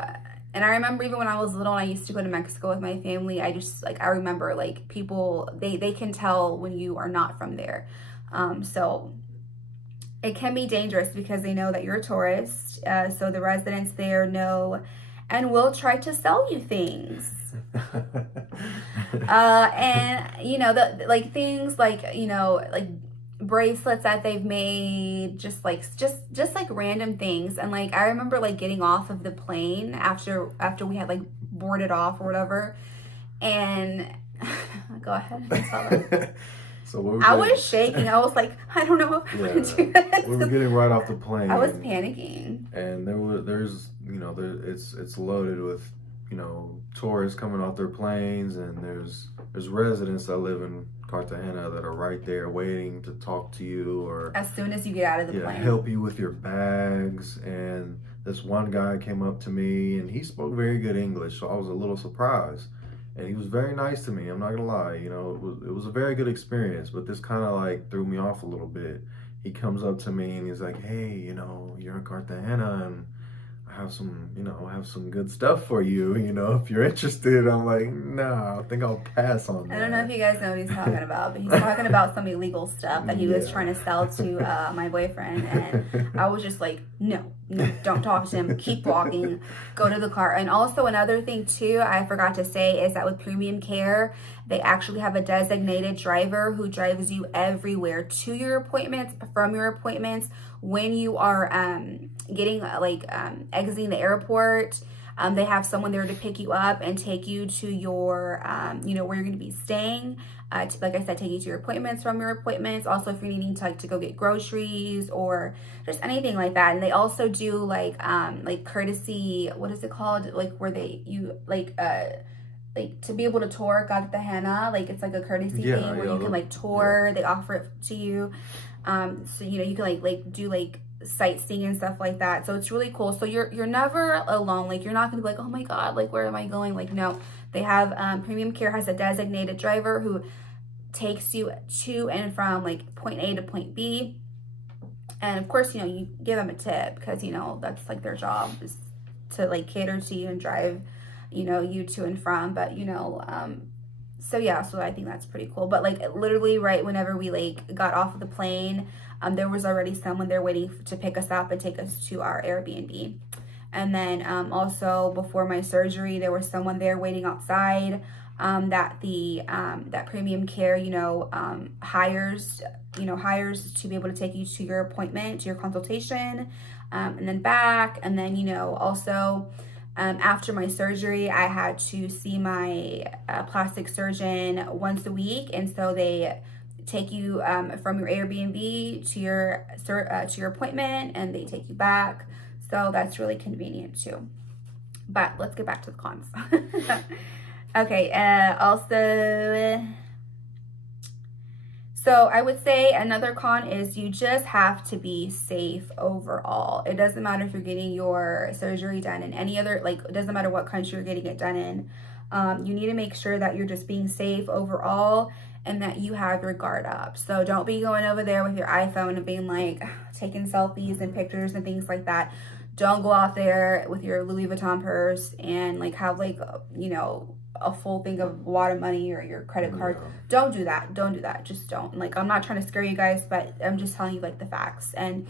And I remember even when I was little and I used to go to Mexico with my family, I remember, like, people, they can tell when you are not from there. So it can be dangerous because they know that you're a tourist. So the residents there know and will try to sell you things. And you know, like things like, you know, like bracelets that they've made, just like random things. And like I remember like getting off of the plane after we had like boarded off or whatever, and go ahead. I saw that. So I was shaking. I was like, I don't know if I want to do this. We were getting right off the plane. I was panicking. And there's you know, it's loaded with, you know, tourists coming off their planes, and there's residents that live in Cartagena that are right there waiting to talk to you, or as soon as you get out of the plane, help you with your bags. And this one guy came up to me, and he spoke very good English, so I was a little surprised. And he was very nice to me, I'm not gonna lie. You know, it was a very good experience, but this kind of like threw me off a little bit. He comes up to me and he's like, hey, you know, you're in Cartagena, and I have some good stuff for you, you know, if you're interested. I'm like, nah, I think I'll pass on that. I don't know if you guys know what he's talking about, but he's talking about some illegal stuff that he was trying to sell to my boyfriend. And I was just like, no, don't talk to him. Keep walking. Go to the car. And also another thing too, I forgot to say, is that with premium care, they actually have a designated driver who drives you everywhere, to your appointments, from your appointments, when you are getting exiting the airport. They have someone there to pick you up and take you to your, you know, where you're going to be staying. Like I said, take you to your appointments, from your appointments. Also, if you're needing to go get groceries or just anything like that. And they also do like courtesy, what is it called? Like where like to be able to tour Cartagena, like it's like a courtesy thing where you can like tour. They offer it to you. So, you know, you can like do like sightseeing and stuff like that. So it's really cool. So you're never alone. Like you're not gonna be like, oh my god, like where am I going? Like no, they have premium care has a designated driver who takes you to and from like point A to point B. And of course, you know, you give them a tip, because you know that's like their job, is to like cater to you and drive, you know, you to and from. But you know, so yeah, so I think that's pretty cool. But like literally right whenever we like got off of the plane, there was already someone there waiting to pick us up and take us to our Airbnb. And then also before my surgery, there was someone there waiting outside that premium care, you know, hires to be able to take you to your appointment, to your consultation, and then back. And then, you know, also after my surgery, I had to see my plastic surgeon once a week. And so they take you from your Airbnb to your appointment, and they take you back. So that's really convenient too. But let's get back to the cons. Okay, also, so I would say another con is you just have to be safe overall. It doesn't matter if you're getting your surgery done in any other, like, it doesn't matter what country you're getting it done in. You need to make sure that you're just being safe overall and that you have your guard up. So don't be going over there with your iPhone and being like taking selfies and pictures and things like that. Don't go out there with your Louis Vuitton purse and like have like, you know, a full thing of water money or your credit card. Don't do that. Don't do that. Just don't. Like, I'm not trying to scare you guys, but I'm just telling you like the facts. And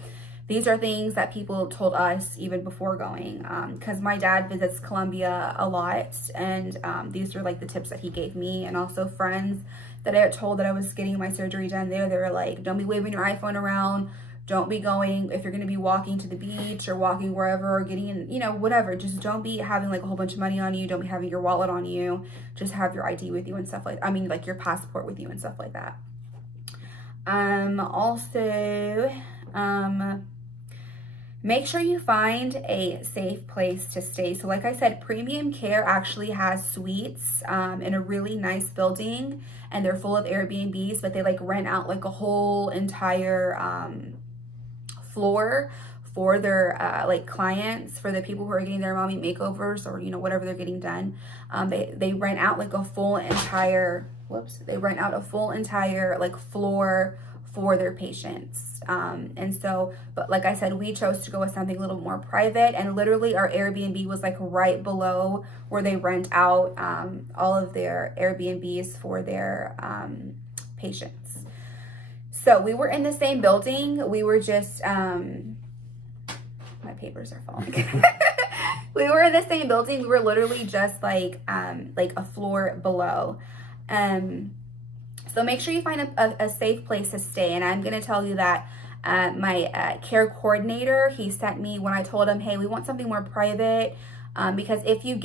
these are things that people told us even before going, because my dad visits Colombia a lot, and these are like the tips that he gave me, and also friends that I had told that I was getting my surgery done there. They were like, don't be waving your iPhone around. Don't be going, if you're going to be walking to the beach or walking wherever or getting in, you know, whatever. Just don't be having like a whole bunch of money on you. Don't be having your wallet on you. Just have your ID with you and stuff like, I mean, like your passport with you and stuff like that. Also, make sure you find a safe place to stay. So like I said, Premium Care actually has suites in a really nice building, and they're full of Airbnbs, but they like rent out like a whole entire floor for their like clients, for the people who are getting their mommy makeovers or, you know, whatever they're getting done. They rent out like a full entire, they rent out a full entire like floor for their patients. And so, but like I said, we chose to go with something a little more private, and literally our Airbnb was like right below where they rent out all of their Airbnbs for their patients. So we were in the same building. We were just, my papers are falling. We were in the same building. We were literally just like a floor below. So make sure you find a safe place to stay. And I'm going to tell you that my care coordinator, he sent me, when I told him, hey, we want something more private, because if you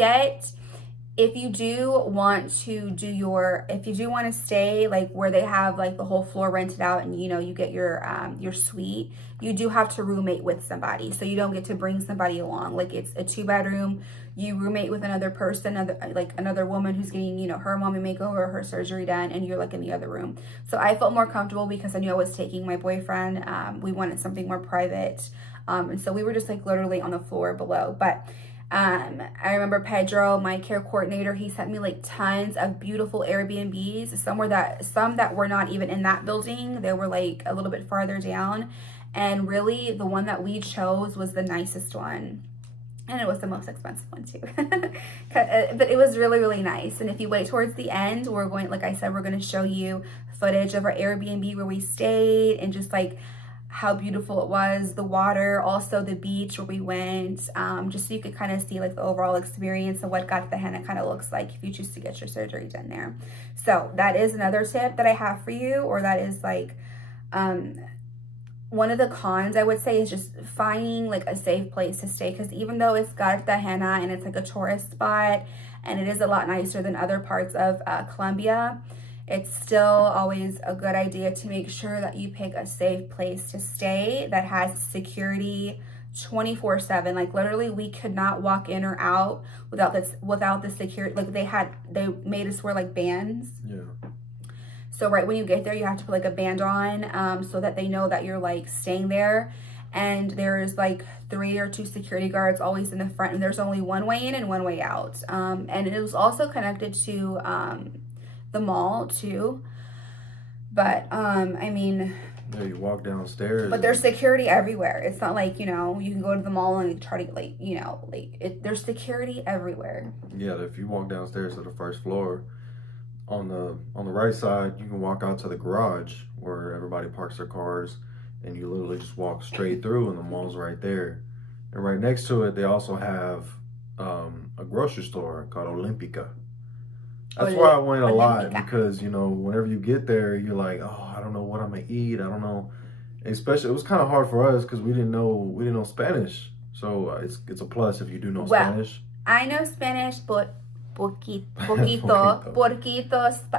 do want to stay like where they have like the whole floor rented out, and you know, you get your suite, you do have to roommate with somebody. So you don't get to bring somebody along. Like, it's a 2-bedroom, you roommate with another person, another woman who's getting, you know, her mommy makeover, her surgery done, and you're like in the other room. So I felt more comfortable because I knew I was taking my boyfriend. We wanted something more private. And so we were just like literally on the floor below. But I remember Pedro, my care coordinator, he sent me like tons of beautiful Airbnbs. Some that were not even in that building. They were like a little bit farther down. And really the one that we chose was the nicest one. And it was the most expensive one too. But it was really, really nice. And if you wait towards the end, we're going, like I said, we're going to show you footage of our Airbnb where we stayed, and just like how beautiful it was, the water, also the beach where we went, just so you could kind of see like the overall experience of what Cartagena kind of looks like if you choose to get your surgery done there. So that is another tip that I have for you, or that is like one of the cons, I would say, is just finding like a safe place to stay, because even though it's Cartagena and it's like a tourist spot and it is a lot nicer than other parts of Colombia, it's still always a good idea to make sure that you pick a safe place to stay that has security 24/7. Like literally we could not walk in or out without the security. Like they made us wear like bands. Yeah. So right when you get there, you have to put like a band on, so that they know that you're like staying there. And there's like 3 or 2 security guards always in the front, and there's only one way in and one way out. And it was also connected to the mall too. But I mean, yeah, you walk downstairs, but there's security everywhere. It's not like, you know, you can go to the mall and try to like, you know, like there's security everywhere. Yeah, if you walk downstairs to the first floor, on the right side, you can walk out to the garage where everybody parks their cars, and you literally just walk straight through, and the mall's right there. And right next to it, they also have a grocery store called Olympica. That's why I went a lot, because, you know, whenever you get there, you're like, oh, I don't know what I'm gonna eat. I don't know. Especially, it was kind of hard for us because we didn't know Spanish. So it's a plus if you do know Spanish. I know Spanish, but poquito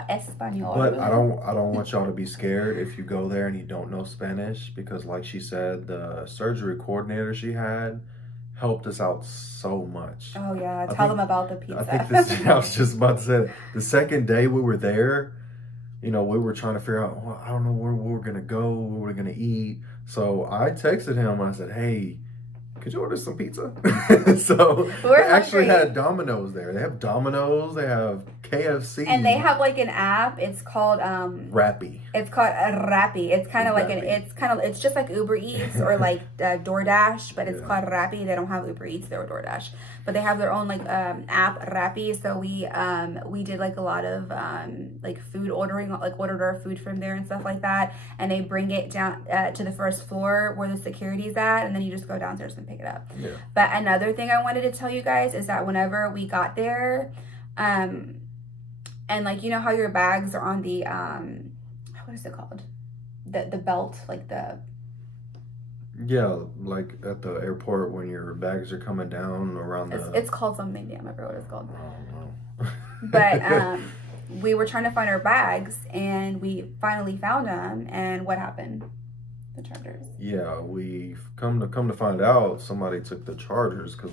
español. But I don't want y'all to be scared if you go there and you don't know Spanish, because like she said, the surgery coordinator she had, helped us out so much. Oh yeah, tell them about the pizza. I think this, I was just about to say, the second day we were there, you know, we were trying to figure out, well, I don't know where we're going to go, where we're going to eat. So I texted him and I said, hey, could you order some pizza? So We're they actually hungry. had Domino's there. They have Domino's, they have KFC. And they have like an app. It's called Rappi. It's called Rappi. It's kind of like it's just like Uber Eats or like DoorDash, but it's called Rappi. They don't have Uber Eats there or DoorDash, but they have their own like app, Rappi. So we did like a lot of like food ordering, like ordered our food from there and stuff like that, and they bring it down to the first floor where the security's at, and then you just go downstairs and pick it up. Yeah. But another thing I wanted to tell you guys is that whenever we got there, and like, you know how your bags are on the what is it called, the belt, like the, yeah, like at the airport when your bags are coming down around it's called something. Damn, I forgot what it's called. I don't know. But we were trying to find our bags and we finally found them, and what happened? The chargers. Yeah, we come to find out somebody took the chargers because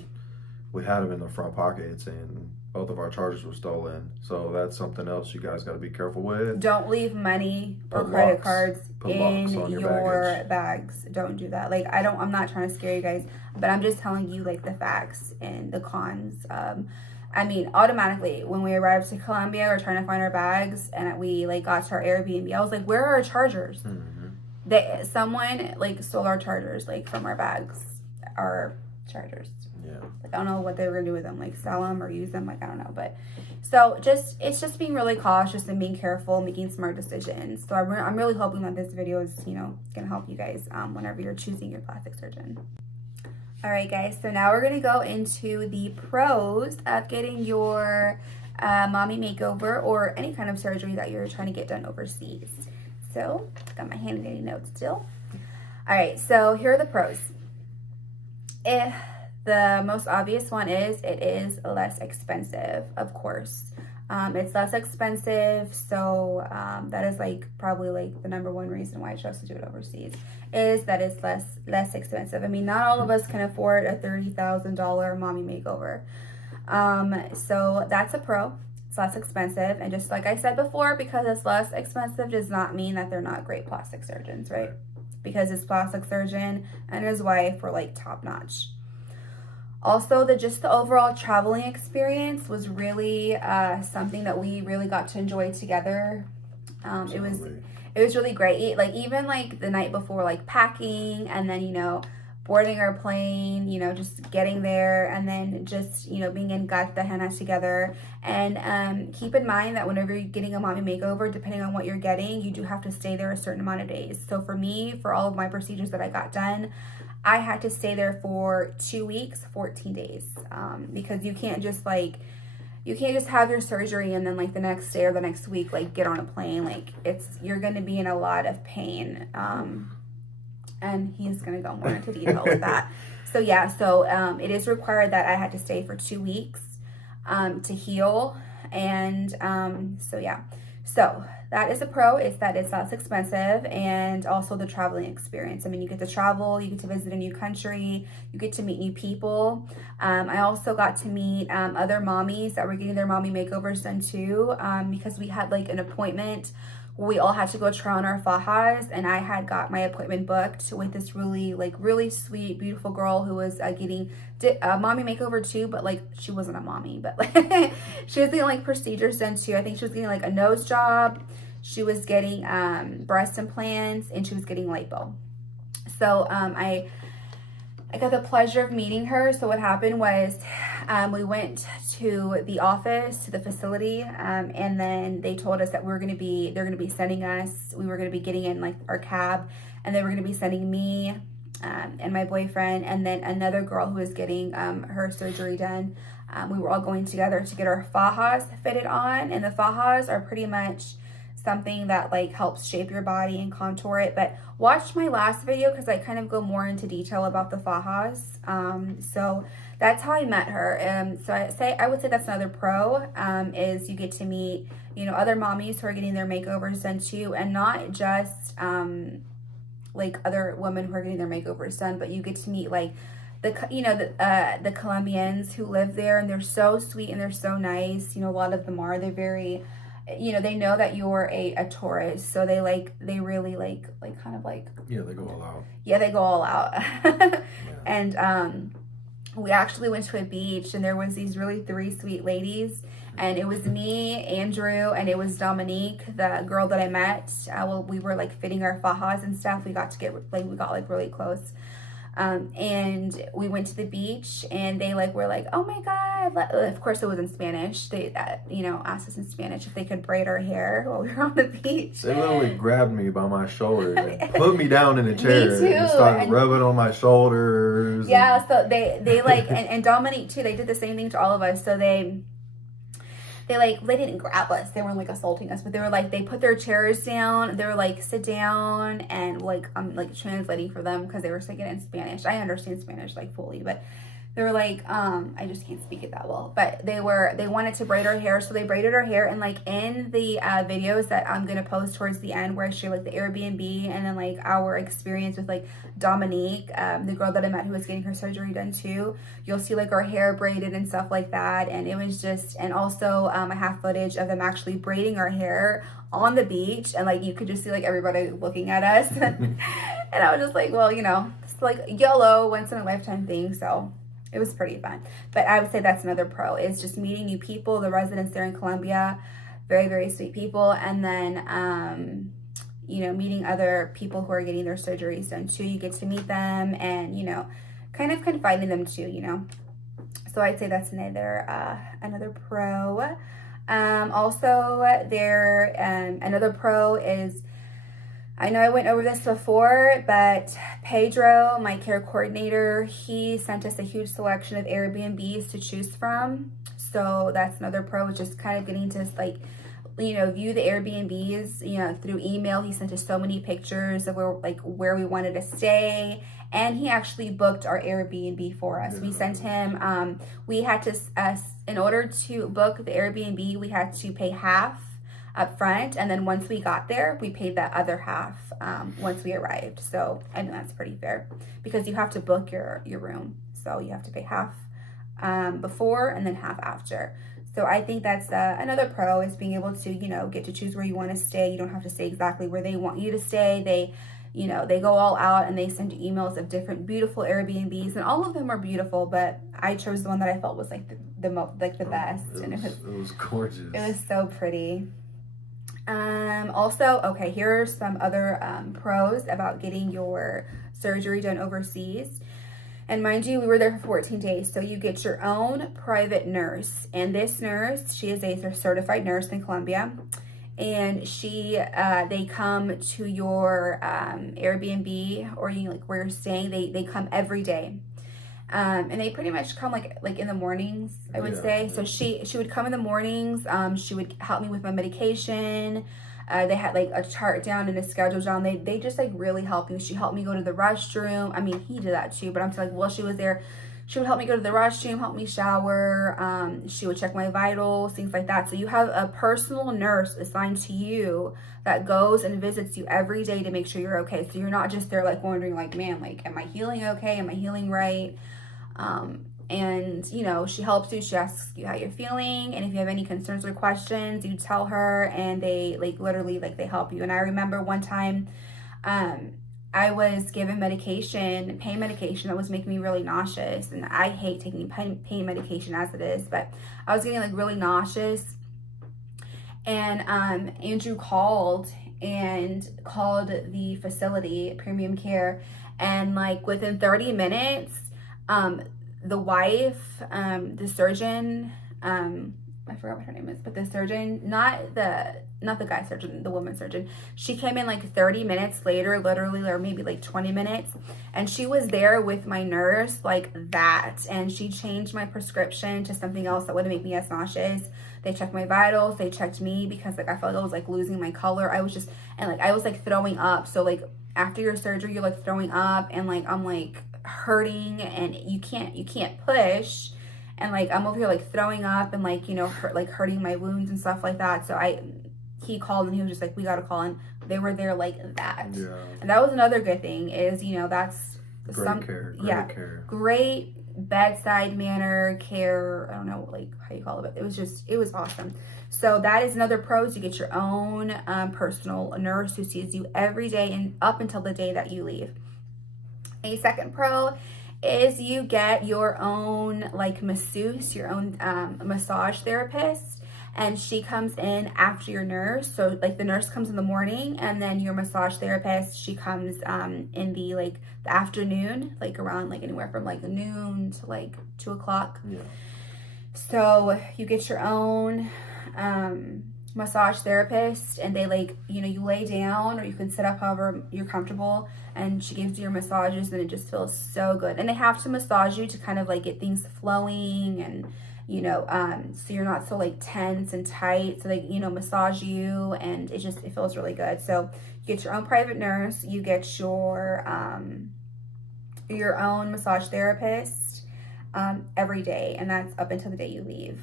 we had them in the front pockets and both of our chargers were stolen. So that's something else you guys got to be careful with. Don't leave money or credit cards in your bags. Don't do that. Like, I'm not trying to scare you guys, but I'm just telling you like the facts and the cons. I mean, automatically when we arrived to Colombia, we're trying to find our bags and we like got to our Airbnb. I was like, where are our chargers? Someone like stole our chargers, like from our bags, our chargers. Yeah. Like, I don't know what they were gonna do with them, like sell them or use them, like I don't know. But so it's just being really cautious and being careful, making smart decisions. So I'm really hoping that this video is, you know, gonna help you guys whenever you're choosing your plastic surgeon. All right, guys. So now we're gonna go into the pros of getting your mommy makeover or any kind of surgery that you're trying to get done overseas. So got my handwriting notes still. All right. So here are the pros. The most obvious one is it is less expensive, of course. It's less expensive, so that is like probably like the number one reason why I chose to do it overseas, is that it's less expensive. I mean, not all of us can afford a $30,000 mommy makeover. So that's a pro. It's less expensive, and just like I said before, because it's less expensive does not mean that they're not great plastic surgeons, right? Because his plastic surgeon and his wife were like top notch. Also, the overall traveling experience was really something that we really got to enjoy together. It was really great. Like even like the night before, like packing, and then, you know, boarding our plane, you know, just getting there, and then just, you know, being in Cartagena together. And keep in mind that whenever you're getting a mommy makeover, depending on what you're getting, you do have to stay there a certain amount of days. So for me, for all of my procedures that I got done, I had to stay there for 2 weeks, 14 days, because you can't just have your surgery and then like the next day or the next week, like get on a plane. Like you're going to be in a lot of pain. And he's going to go more into detail with that. So yeah, so it is required that I had to stay for 2 weeks to heal. And so yeah, so that is a pro, is that it's less expensive, and also the traveling experience. I mean, you get to travel, you get to visit a new country, you get to meet new people. I also got to meet other mommies that were getting their mommy makeovers done too, because we had like an appointment where we all had to go try on our fajas, and I had got my appointment booked with this really sweet, beautiful girl who was getting a mommy makeover too, but like she wasn't a mommy, but like she was getting like procedures done too. I think she was getting like a nose job, she was getting breast implants, and she was getting lipo. So I got the pleasure of meeting her. So what happened was we went to the office, to the facility, and then they told us that they're going to be sending us, we were going to be getting in like our cab, and they were going to be sending me and my boyfriend and then another girl who was getting her surgery done. We were all going together to get our fajas fitted on, and the fajas are pretty much something that like helps shape your body and contour it. But watch my last video because I kind of go more into detail about the fajas. So that's how I met her. So I would say that's another pro, is you get to meet, you know, other mommies who are getting their makeovers done too, and not just like other women who are getting their makeovers done, but you get to meet like the Colombians who live there, and they're so sweet and they're so nice. A lot of them are. They're very, they know that you're a tourist, so they really kind of like. Yeah, they go all out. Yeah, they go all out. Yeah. And we actually went to a beach, and there was these really three sweet ladies. And it was me, Andrew, and it was Dominique, the girl that I met. We were like fitting our fajas and stuff. We got really close. And we went to the beach, and they were like, oh my God. Of course it was in Spanish. They, asked us in Spanish if they could braid our hair while we were on the beach. They literally grabbed me by my shoulders and put me down in a chair. Me too. And started rubbing on my shoulders. Yeah, so they and Dominique too, they did the same thing to all of us. So they didn't grab us. They weren't assaulting us, but they were they put their chairs down. They were sit down, and I'm translating for them because they were saying it in Spanish. I understand Spanish fully, but they were I just can't speak it that well. But they wanted to braid our hair, so they braided our hair. And in the videos that I'm gonna post towards the end, where I share the Airbnb and then our experience with Dominique, the girl that I met who was getting her surgery done too, you'll see our hair braided and stuff like that. And it was just, and also I have footage of them actually braiding our hair on the beach, and you could just see everybody looking at us. And I was just well, it's YOLO, once in a lifetime thing. So it was pretty fun. But I would say that's another pro, is just meeting new people. The residents there in Colombia, very, very sweet people. And then, meeting other people who are getting their surgeries done too. You get to meet them and, kind of confide in them too, So I'd say that's another pro. Also, another pro is, I know I went over this before, but Pedro, my care coordinator, he sent us a huge selection of Airbnbs to choose from. So that's another pro, just kind of getting to view the Airbnbs, through email. He sent us so many pictures of where we wanted to stay. And he actually booked our Airbnb for us. We sent him, we had to, in order to book the Airbnb, we had to pay half up front, and then once we got there, we paid that other half once we arrived. So I know that's pretty fair, because you have to book your room, so you have to pay half before and then half after. So I think that's another pro, is being able to get to choose where you want to stay. You don't have to stay exactly where they want you to stay. They go all out, and they send you emails of different beautiful Airbnbs, and all of them are beautiful, but I chose the one that I felt was the best. And it was gorgeous. It was so pretty. Also, okay, here are some other pros about getting your surgery done overseas. And mind you, we were there for 14 days, so you get your own private nurse. And this nurse, she is a certified nurse in Colombia, and they come to your Airbnb, or where you're staying. They come every day. And they pretty much come in the mornings, I would say. So she would come in the mornings. She would help me with my medication. They had a chart down and a schedule down. They just really help you. She helped me go to the restroom. I mean, he did that too, but I'm saying while she was there, she would help me go to the restroom, help me shower. She would check my vitals, things like that. So you have a personal nurse assigned to you that goes and visits you every day to make sure you're okay. So you're not just there wondering man, am I healing okay? Am I healing right? And she helps you. She asks you how you're feeling, and if you have any concerns or questions, you tell her, and they literally they help you. And I remember one time I was given pain medication that was making me really nauseous, and I hate taking pain medication as it is, but I was getting really nauseous. And Andrew called the facility, Premium Care, and within 30 minutes, the wife, the surgeon, I forgot what her name is, but the surgeon, not the guy surgeon, the woman surgeon, she came in 30 minutes later, literally, or maybe 20 minutes, and she was there with my nurse that, and she changed my prescription to something else that wouldn't make me as nauseous. They checked my vitals, they checked me, because I felt I was losing my color. I was just, and I was throwing up. So after your surgery, you're throwing up, and I'm hurting, and you can't push, and I'm over here throwing up, and hurting my wounds and stuff like that. So he called, and he was just we gotta call, and they were there that. Yeah. And that was another good thing, is that's Great care. Great care. Great bedside manner, care. I don't know like how you call it, but it was awesome. So that is another pro, is you get your own personal nurse who sees you every day and up until the day that you leave. A second pro is you get your own like masseuse, your own massage therapist, and she comes in after your nurse. So like the nurse comes in the morning, and then your massage therapist, she comes in the like the afternoon, like around like anywhere from like noon to like 2 o'clock. Yeah. So you get your own massage therapist, and they like, you know, you lay down or you can sit up however you're comfortable, and she gives you your massages, and it just feels so good. And they have to massage you to kind of like get things flowing, and you know, so you're not so like tense and tight. So they, you know, massage you, and it feels really good. So you get your own private nurse, you get your own massage therapist every day, and that's up until the day you leave.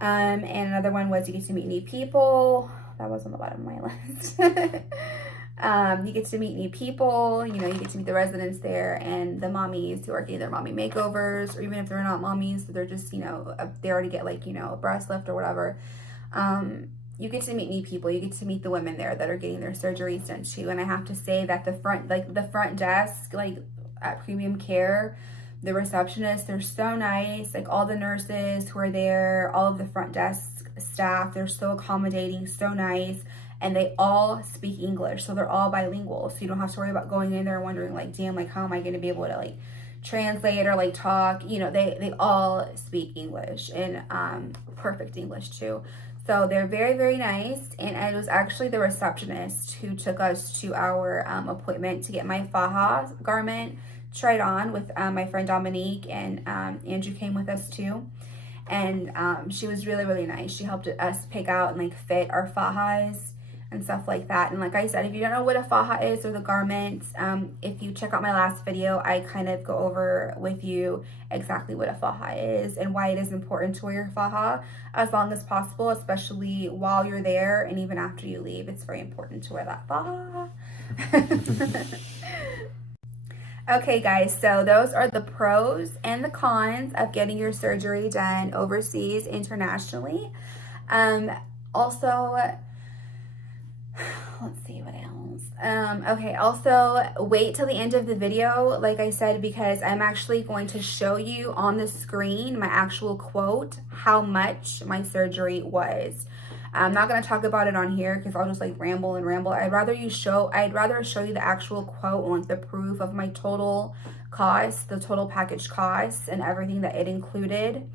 And another one was you get to meet new people. That was on the bottom of my list. You get to meet new people, you know, you get to meet the residents there, and the mommies who are getting their mommy makeovers, or even if they're not mommies, they're just, you know, they already get like, you know, a breast lift or whatever. You get to meet new people. You get to meet the women there that are getting their surgeries done too. And I have to say that the front desk, like at Premium Care, the receptionists, they're so nice. Like all the nurses who are there, all of the front desk staff, they're so accommodating, so nice. And they all speak English. So they're all bilingual. So you don't have to worry about going in there and wondering like, damn, like how am I going to be able to like translate or like talk? You know, they all speak English, and perfect English too. So they're very, very nice. And it was actually the receptionist who took us to our appointment to get my faja garment tried on with my friend Dominique, and Andrew came with us too. And she was really, really nice. She helped us pick out and like fit our fajas and stuff like that. And like I said, if you don't know what a faja is, or the garment, if you check out my last video, I kind of go over with you exactly what a faja is and why it is important to wear your faja as long as possible, especially while you're there and even after you leave. It's very important to wear that faja. Okay guys, so those are the pros and the cons of getting your surgery done overseas, internationally. Also, let's see what else. Okay, also wait till the end of the video, like I said, because I'm actually going to show you on the screen my actual quote, how much my surgery was. I'm not going to talk about it on here because I'll just like ramble and ramble. I'd rather show you the actual quote, like the proof of my total cost, the total package costs and everything that it included.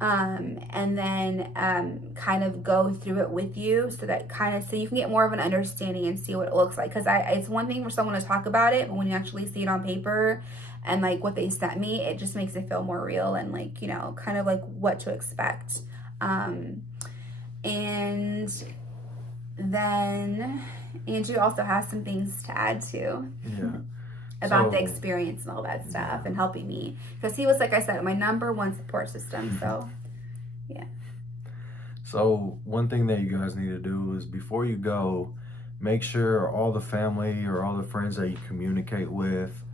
And then kind of go through it with you, so that so you can get more of an understanding and see what it looks like. Because it's one thing for someone to talk about it, but when you actually see it on paper and like what they sent me, it just makes it feel more real and like, you know, kind of like what to expect. And then Andrew also has some things to add too. Yeah. About the experience and all that stuff, and helping me, because he was, like I said, my #1 support system. So yeah. So one thing that you guys need to do is, before you go, make sure all the family or all the friends that you communicate with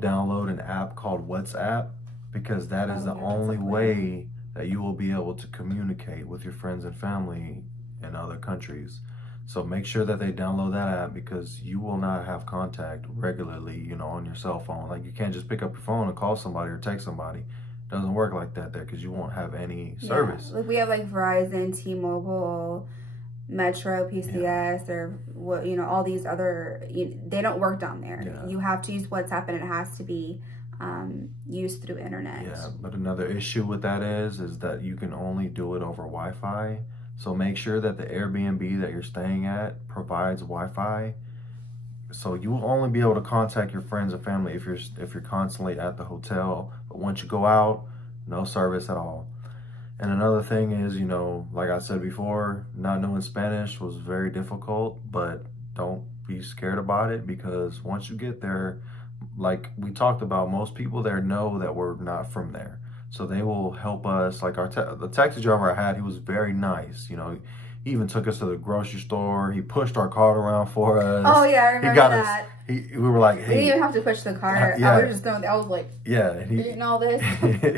download an app called WhatsApp, because that is the only way that you will be able to communicate with your friends and family in other countries. So make sure that they download that app, because you will not have contact regularly, you know, on your cell phone. Like, you can't just pick up your phone and call somebody or text somebody. It doesn't work like that there, because you won't have any service. Like we have like Verizon, T-Mobile, Metro, PCS, or what, you know, all these other, they don't work down there. Yeah. You have to use WhatsApp, and it has to be used through internet. Yeah, but another issue with that is that you can only do it over Wi-Fi. So make sure that the Airbnb that you're staying at provides Wi-Fi. So you will only be able to contact your friends and family if you're constantly at the hotel. But once you go out, no service at all. And another thing is, you know, like I said before, not knowing Spanish was very difficult, but don't be scared about it, because once you get there, like we talked about, most people there know that we're not from there. So they will help us. Like the taxi driver I had, he was very nice. You know, he even took us to the grocery store. He pushed our cart around for us. Oh yeah, I remember that. we were like, We hey, didn't even have to push the cart. yeah, I was just doing. I was like, yeah, and eating all this.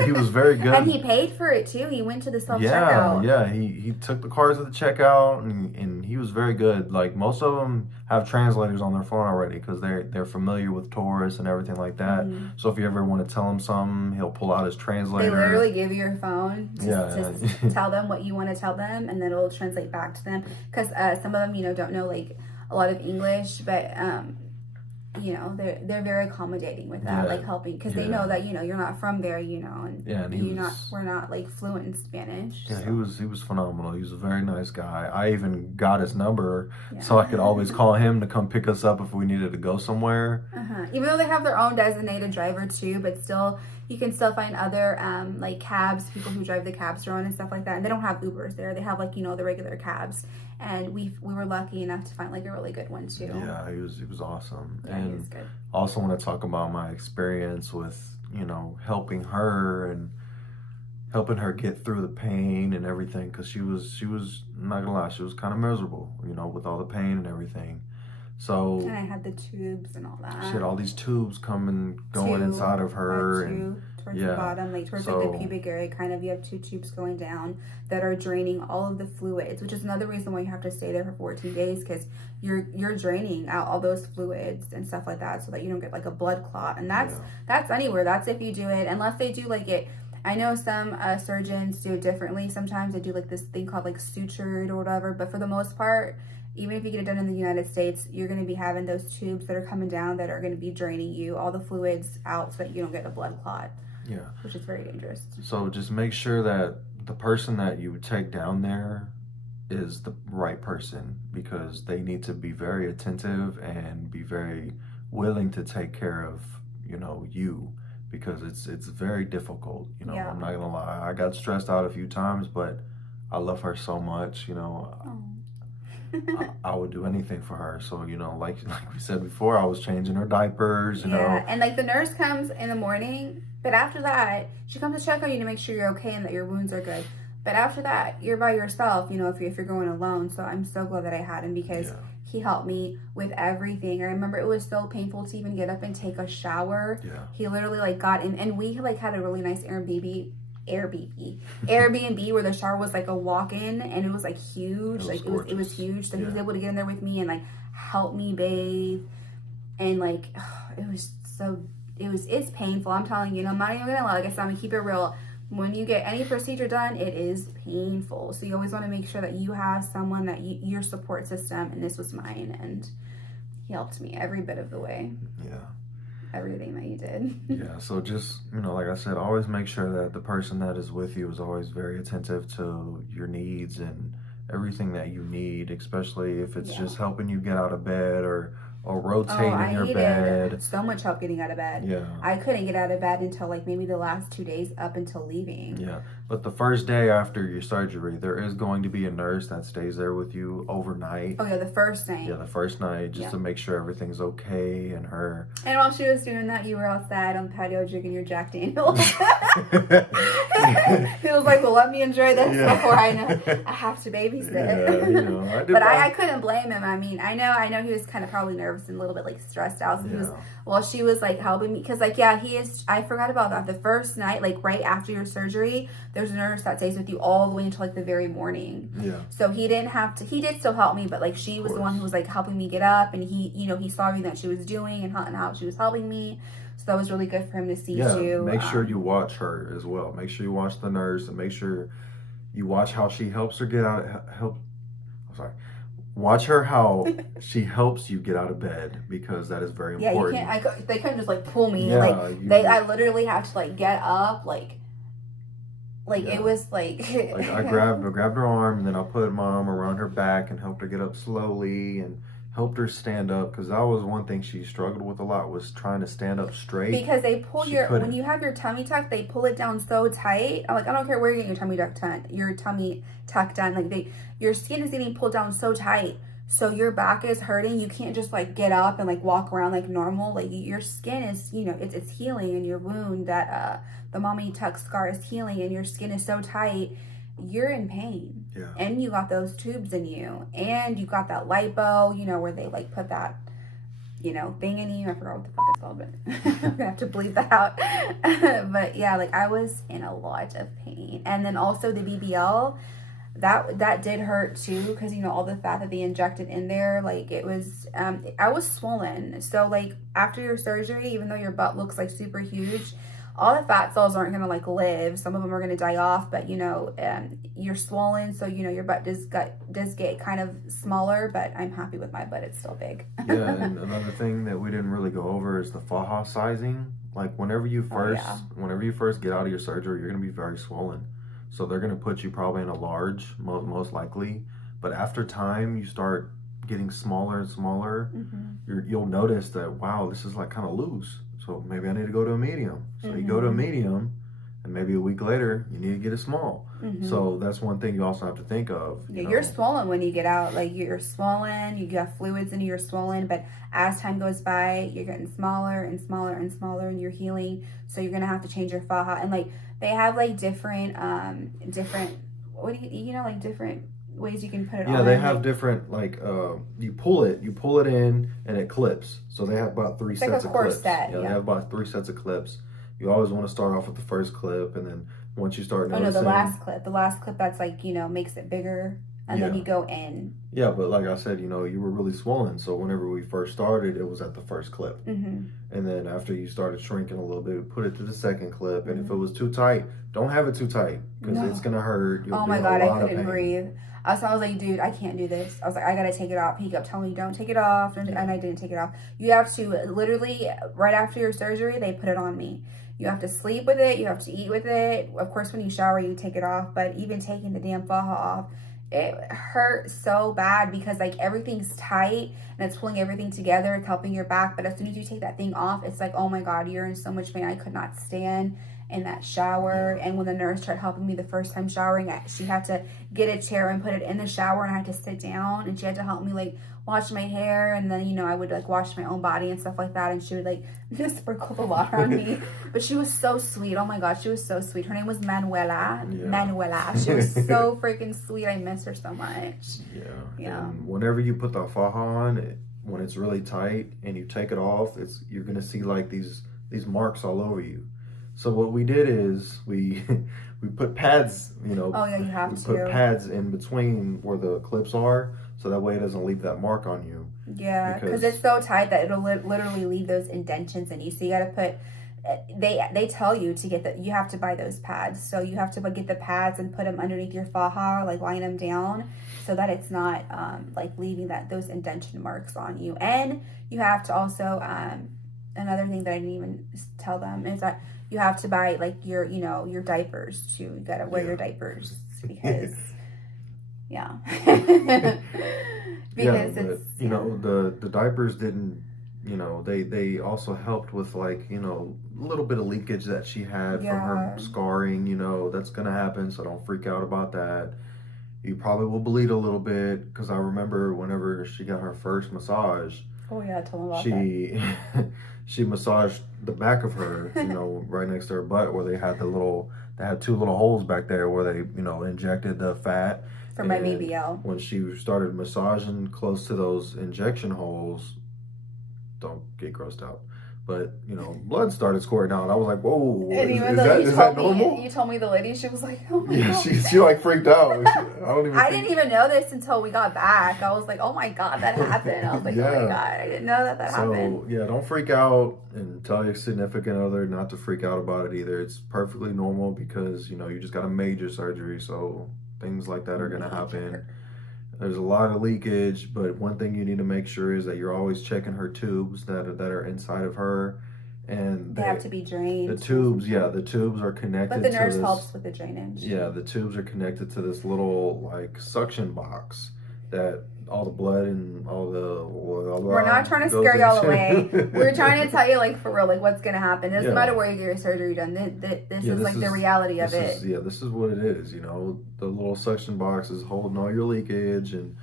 he was very good. And he paid for it too. He went to the self Yeah, checkout. yeah. He took the cards at the checkout, and he was very good. Like most of them have translators on their phone already because they're familiar with tourists and everything like that. Mm-hmm. So if you ever want to tell him something, he'll pull out his translator. They literally give you your phone Yeah. to tell them what you want to tell them, and then it'll translate back to them. Because some of them, don't know like a lot of English, but they're very accommodating with that, like helping, because they know that you're not from there, and we're not like fluent in Spanish. Yeah, so. he was phenomenal. He was a very nice guy. I even got his number so I could always call him to come pick us up if we needed to go somewhere. Even though they have their own designated driver too, but still you can still find other like cabs, people who drive the cabs around and stuff like that. And they don't have Ubers there. They have like the regular cabs. And we were lucky enough to find like a really good one too. Yeah, he was awesome. Yeah, and he was good. Also want to talk about my experience with helping her and helping her get through the pain and everything, because she was I'm not gonna lie, she was kind of miserable, with all the pain and everything. So and I had the tubes and all that. She had all these tubes going inside of her, and towards the bottom, like towards like the pubic area, kind of. You have 2 tubes going down that are draining all of the fluids, which is another reason why you have to stay there for 14 days, because you're draining out all those fluids and stuff like that, so that you don't get like a blood clot. And that's anywhere. That's if you do it, unless they do like it. I know some surgeons do it differently. Sometimes they do like this thing called like sutured or whatever, but for the most part, even if you get it done in the United States, you're going to be having those tubes that are coming down that are going to be draining you all the fluids out so that you don't get a blood clot. Yeah. Which is very dangerous. So just make sure that the person that you take down there is the right person, because they need to be very attentive and be very willing to take care of, you, because it's very difficult. Yeah. I'm not going to lie. I got stressed out a few times, but I love her so much, I would do anything for her. So, like we said before, I was changing her diapers, Yeah, and like the nurse comes in the morning, but after that, she comes to check on you to make sure you're okay and that your wounds are good. But after that, you're by yourself, if you're going alone. So I'm so glad that I had him, because he helped me with everything. I remember it was so painful to even get up and take a shower. Yeah. He literally like got in, and we like had a really nice Airbnb where the shower was like a walk-in, and it was like huge. It was huge. So he was able to get in there with me and like help me bathe, and like it's painful. I'm telling you, I'm not even gonna lie. Like I said, I'm gonna keep it real. When you get any procedure done, it is painful. So you always want to make sure that you have someone that your support system, and this was mine, and he helped me every bit of the way. Yeah. Everything that you did. Yeah, so just, like I said, always make sure that the person that is with you is always very attentive to your needs and everything that you need, especially if it's just helping you get out of bed or rotating your bed. So much help getting out of bed. Yeah. I couldn't get out of bed until like maybe the last 2 days up until leaving. Yeah. But the first day after your surgery, there is going to be a nurse that stays there with you overnight. Oh yeah, the first night. Yeah, the first night, just to make sure everything's okay and her. And while she was doing that, you were outside on the patio drinking your Jack Daniels. He was like, well, let me enjoy this before I have to babysit. Yeah, but I couldn't blame him. I mean, I know he was kind of probably nervous and a little bit like stressed out. So she was like helping me, because like I forgot about that. The first night, like right after your surgery, there's a nurse that stays with you all the way until like the very morning. Yeah. So he didn't have to. He did still help me, but like she was the one who was like helping me get up, and he saw everything that she was doing and how she was helping me. So that was really good for him to see too. Make sure you watch her as well. Make sure you watch the nurse, and make sure you watch how she helps her get out. Watch her how she helps you get out of bed, because that is very important. Yeah, they couldn't just like pull me. I literally have to like get up, it was like I grabbed her arm, and then I put my arm around her back and helped her get up slowly and helped her stand up, because that was one thing she struggled with a lot, was trying to stand up straight. Because they pull when you have your tummy tucked, they pull it down so tight. I'm like, I don't care where you're getting your tummy tucked done. Like your skin is getting pulled down so tight, so your back is hurting. You can't just like get up and like walk around like normal. Like your skin is, it's healing, and your wound that the mommy tuck scar is healing, and your skin is so tight. You're in pain. Yeah. And you got those tubes in you, and you got that lipo, where they like put that thing in you. I forgot what the fuck it's called, but I'm gonna have to bleep that out. But yeah, like I was in a lot of pain. And then also the BBL, that did hurt too, because all the fat that they injected in there, like it was I was swollen. So like after your surgery, even though your butt looks like super huge, all the fat cells aren't gonna like live. Some of them are gonna die off, but you're swollen, so your butt does get kind of smaller. But I'm happy with my butt; it's still big. Yeah, and another thing that we didn't really go over is the faja sizing. Like whenever you first get out of your surgery, you're gonna be very swollen. So they're gonna put you probably in a large, most likely. But after time, you start getting smaller and smaller. You'll notice that, wow, this is like kind of loose. So maybe I need to go to a medium. So you go to a medium, and maybe a week later, you need to get a small. So that's one thing you also have to think of. You're swollen when you get out. Like you're swollen, you got fluids in you, you're swollen. But as time goes by, you're getting smaller and smaller and smaller, and you're healing. So you're gonna have to change your faja. And like they have like different different ways you can put it on. Yeah, they have different, like, you pull it in, and it clips. So they have about three sets of clips. Set, yeah, they have about 3 sets of clips. You always want to start off with the first clip, and then once you start noticing... the last clip that's like, makes it bigger, and then you go in. Yeah, but like I said, you were really swollen, so whenever we first started, it was at the first clip. And then after you started shrinking a little bit, put it to the second clip, and if it was too tight, don't have it too tight, because it's going to hurt. Oh my God, I couldn't breathe. So I was like, dude, I can't do this. I was like, I gotta take it off. He kept telling me, don't take it off, and I didn't take it off. You have to literally, right after your surgery, they put it on me. You have to sleep with it. You have to eat with it. Of course, when you shower, you take it off. But even taking the damn faja off, it hurt so bad, because like everything's tight and it's pulling everything together. It's helping your back. But as soon as you take that thing off, it's like, oh my God, you're in so much pain. I could not stand in that shower. And when the nurse tried helping me the first time showering, she had to get a chair and put it in the shower, and I had to sit down, and she had to help me like wash my hair, and then I would like wash my own body and stuff like that, and she would like just sprinkle the water on me. But she was so sweet. Oh my God, she was so sweet. Her name was Manuela. She was so freaking sweet. I miss her so much. Yeah. And whenever you put the faja on, when it's really tight and you take it off, you're gonna see like these marks all over you. So what we did is we put pads, Oh yeah, you have to. Put pads in between where the clips are, so that way it doesn't leave that mark on you. Yeah, because it's so tight that it'll literally leave those indentions in you. So you got to put. They tell you to get you have to buy those pads. So you have to get the pads and put them underneath your faja, like line them down, so that it's not like leaving those indention marks on you. And you have to also another thing that I didn't even tell them is that you have to buy like your diapers too. You gotta wear your diapers because because it's the diapers didn't they also helped with like a little bit of leakage that she had from her scarring. That's gonna happen, so don't freak out about that. You probably will bleed a little bit, because I remember whenever she got her first massage. Oh yeah, tell me about that. She massaged the back of her, right next to her butt, where they had 2 little holes back there where they, injected the fat. For my BBL. When she started massaging close to those injection holes, don't get grossed out, but blood started squirting out. I was like, whoa, is that normal? You told me the lady, she was like, oh my God. She like freaked out. I didn't even know this until we got back. I was like, oh my God, that happened. I was like, oh my God, I didn't know that happened. So yeah, don't freak out, and tell your significant other not to freak out about it either. It's perfectly normal, because you just got a major surgery, so things like that are gonna happen. There's a lot of leakage, but one thing you need to make sure is that you're always checking her tubes that are inside of her, and they have to be drained. The tubes are connected. But the nurse helps with the drainage. Yeah, the tubes are connected to this little like suction box that all the blood and all the... We're not trying to scare y'all away. We're trying to tell you, like, for real, like, what's going to happen. It doesn't matter where you get your surgery done. This is the reality of it. This is what it is, The little suction box is holding all your leakage, and,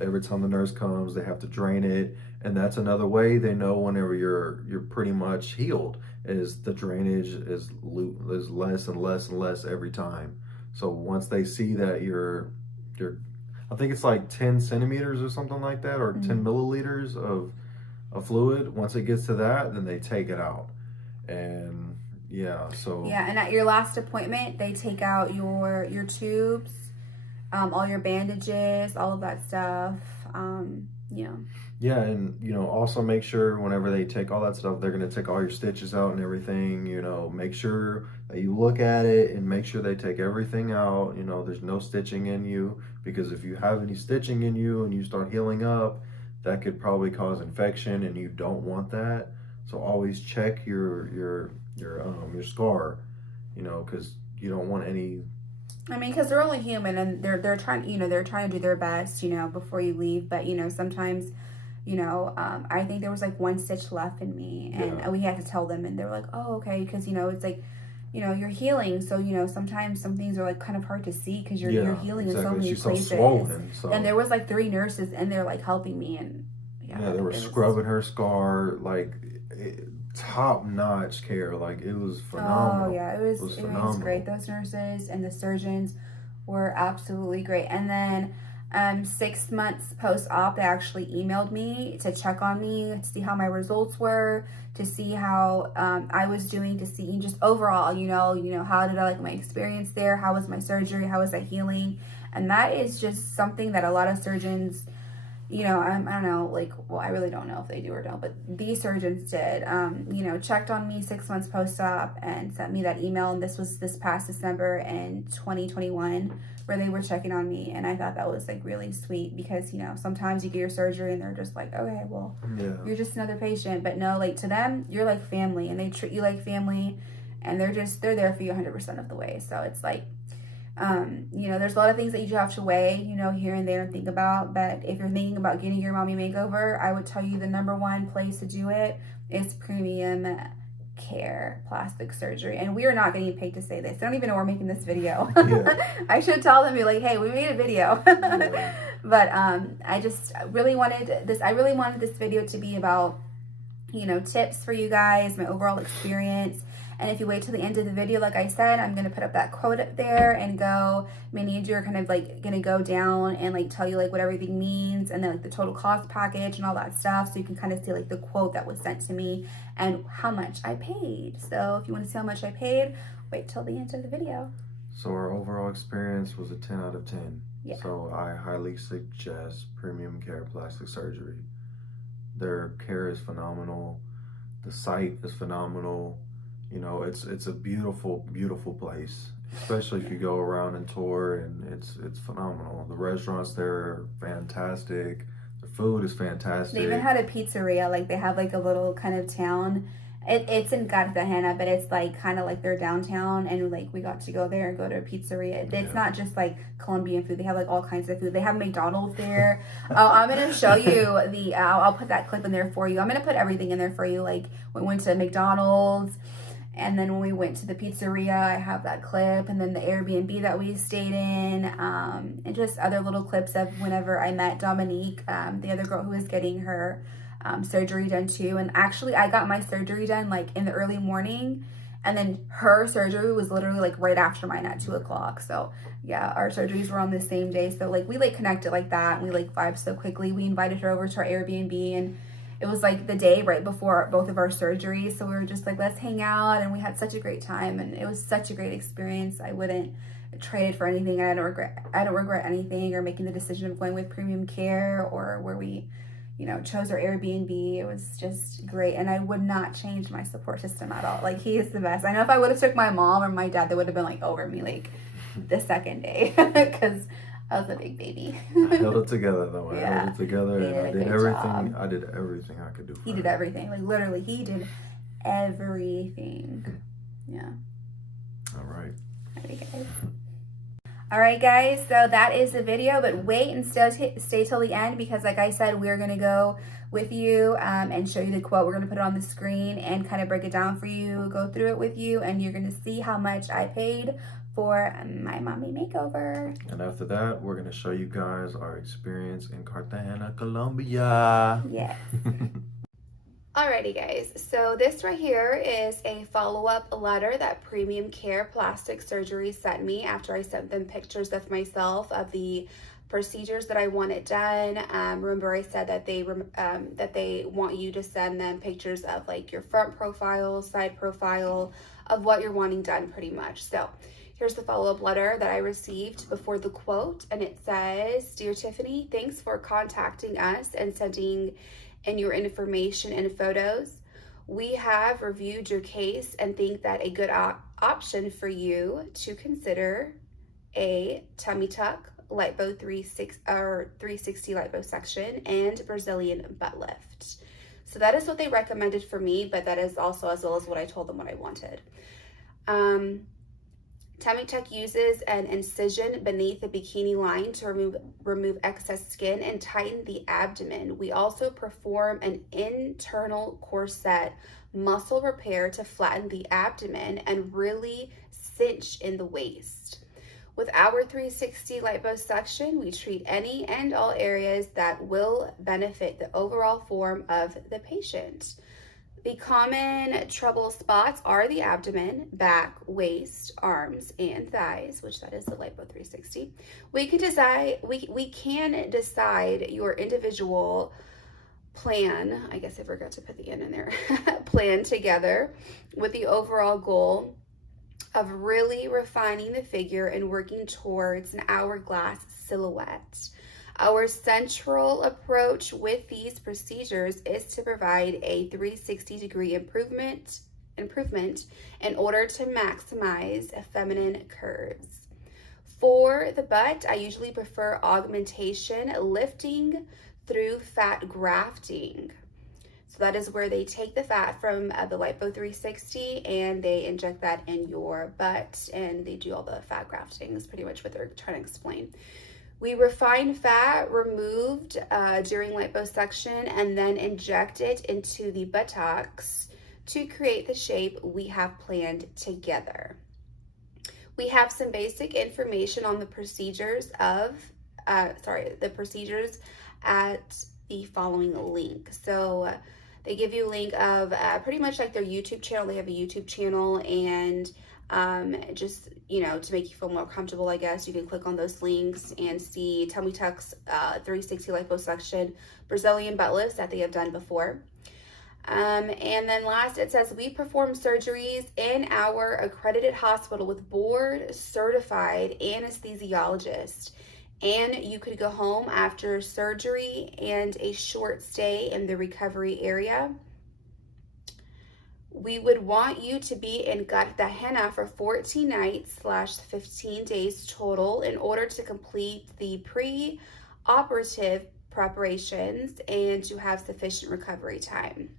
every time the nurse comes, they have to drain it. And that's another way they know whenever you're pretty much healed, is the drainage is less and less and less every time. So once they see that you're I think it's like 10 centimeters or something like that, or 10 milliliters of a fluid. Once it gets to that, then they take it out. And yeah, so Yeah, and at your last appointment, they take out your tubes, all your bandages, all of that stuff. Yeah. Yeah, and also make sure whenever they take all that stuff, they're gonna take all your stitches out and everything. Make sure that you look at it and make sure they take everything out. There's no stitching in you, because if you have any stitching in you and you start healing up, that could probably cause infection, and you don't want that. So always check your scar, because you don't want any. I mean, because they're only human, and they're trying, they're trying to do their best, before you leave. But sometimes, I think there was like one stitch left in me, and Yeah. we had to tell them, and they were like, "Oh, okay," because it's like, you're healing, so sometimes some things are like kind of hard to see because you're healing in so many She's places. so swollen. So. And there was like 3 nurses, and they're like helping me, and yeah, they were scrubbing her scar like top notch care. Like it was phenomenal. Oh yeah, it was phenomenal. Great. Those nurses and the surgeons were absolutely great. And then 6 months post-op, they actually emailed me to check on me, to see how my results were, to see how I was doing, to see just overall, how did I like my experience there? How was my surgery? How was I healing? And that is just something that a lot of surgeons, I don't know, like, well, I really don't know if they do or don't, but these surgeons did, checked on me 6 months post-op and sent me that email. And this was this past December in 2021, where they were checking on me. And I thought that was like really sweet, because, sometimes you get your surgery and they're just like, okay, well, you're just another patient. But no, like to them, you're like family, and they treat you like family, and they're there for you 100% of the way. So it's like, there's a lot of things that you do have to weigh, here and there and think about. But if you're thinking about getting your mommy makeover, I would tell you the #1 place to do it is Premium Care Plastic Surgery. And we are not getting paid to say this. I don't even know we're making this video. I should tell them, be like, hey, we made a video. But I really wanted this video to be about, tips for you guys, my overall experience. And if you wait till the end of the video, like I said, I'm going to put up that quote up there and go, me and Andrew are kind of like going to go down and like tell you like what everything means, and then like the total cost package and all that stuff. So you can kind of see like the quote that was sent to me and how much I paid. So if you want to see how much I paid, wait till the end of the video. So our overall experience was a 10 out of 10. Yeah. So I highly suggest Premium Care Plastic Surgery. Their care is phenomenal. The site is phenomenal. It's a beautiful, beautiful place, especially if you go around and tour, and it's phenomenal. The restaurants there are fantastic. The food is fantastic. They even had a pizzeria. Like they have like a little kind of town. It's in Cartagena, but it's like kind of like their downtown, and like we got to go there and go to a pizzeria. It's not just like Colombian food. They have like all kinds of food. They have McDonald's there. I'm gonna show you I'll put that clip in there for you. I'm gonna put everything in there for you. Like we went to McDonald's. And then when we went to the pizzeria, I have that clip, and then the Airbnb that we stayed in, and just other little clips of whenever I met Dominique, the other girl who was getting her surgery done too. And actually, I got my surgery done like in the early morning, and then her surgery was literally like right after mine at 2 o'clock. So yeah, our surgeries were on the same day. So like we like connected like that, and we like vibed so quickly. We invited her over to our Airbnb, and it was like the day right before both of our surgeries. So we were just like, let's hang out. And we had such a great time. And it was such a great experience. I wouldn't trade it for anything. I don't regret anything or making the decision of going with Premium Care or where we, chose our Airbnb. It was just great. And I would not change my support system at all. Like he is the best. I know if I would have took my mom or my dad, they would have been like over me like the second day because I was a big baby. I held it together though. I held it together, and I did everything. Job. I did everything I could do. He did everything. Like literally, he did everything. Yeah. All right. All right, guys. So that is the video. But wait and stay till the end, because, like I said, we're gonna go with you and show you the quote. We're gonna put it on the screen and kind of break it down for you, go through it with you, and you're gonna see how much I paid for my mommy makeover. And after that, we're going to show you guys our experience in Cartagena, Colombia. Yes. Alrighty, guys. So this right here is a follow-up letter that Premium Care Plastic Surgery sent me after I sent them pictures of myself of the procedures that I wanted done. Remember I said that they want you to send them pictures of like your front profile, side profile, of what you're wanting done pretty much. So here's the follow-up letter that I received before the quote, and it says, "Dear Tiffany, thanks for contacting us and sending in your information and photos. We have reviewed your case and think that a good option for you to consider a tummy tuck, lipo 360 liposuction, and Brazilian butt lift." So that is what they recommended for me, but that is also as well as what I told them what I wanted. Tummy tuck uses an incision beneath the bikini line to remove excess skin and tighten the abdomen. We also perform an internal corset muscle repair to flatten the abdomen and really cinch in the waist. With our 360 liposuction, we treat any and all areas that will benefit the overall form of the patient. The common trouble spots are the abdomen, back, waist, arms, and thighs, which that is the lipo 360. We can decide your individual plan. I guess I forgot to put the N in there. Plan together with the overall goal of really refining the figure and working towards an hourglass silhouette. Our central approach with these procedures is to provide a 360-degree improvement in order to maximize feminine curves. For the butt, I usually prefer augmentation, lifting through fat grafting. So that is where they take the fat from the lipo 360 and they inject that in your butt, and they do all the fat grafting is pretty much what they're trying to explain. We refine fat removed during liposuction and then inject it into the buttocks to create the shape we have planned together. We have some basic information on the procedures at the following link. So they give you a link of pretty much like their YouTube channel. They have a YouTube channel, and just, to make you feel more comfortable, I guess, you can click on those links and see tummy tucks, 360 liposuction, Brazilian butt lifts that they have done before. And then last, it says, we perform surgeries in our accredited hospital with board certified anesthesiologist. And you could go home after surgery and a short stay in the recovery area. We would want you to be in Cartagena for 14 nights/15 days total in order to complete the pre-operative preparations and to have sufficient recovery time.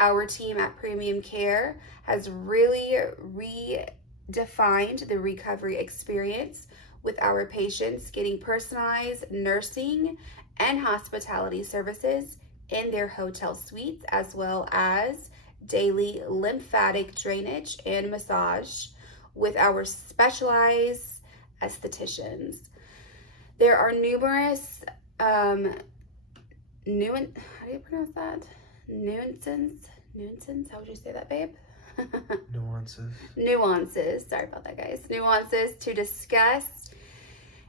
Our team at Premium Care has really redefined the recovery experience, with our patients getting personalized nursing and hospitality services in their hotel suites, as well as daily lymphatic drainage and massage with our specialized estheticians. There are numerous how do you pronounce that? Nuances? How would you say that, babe? Nuances. Sorry about that, guys. Nuances to discuss.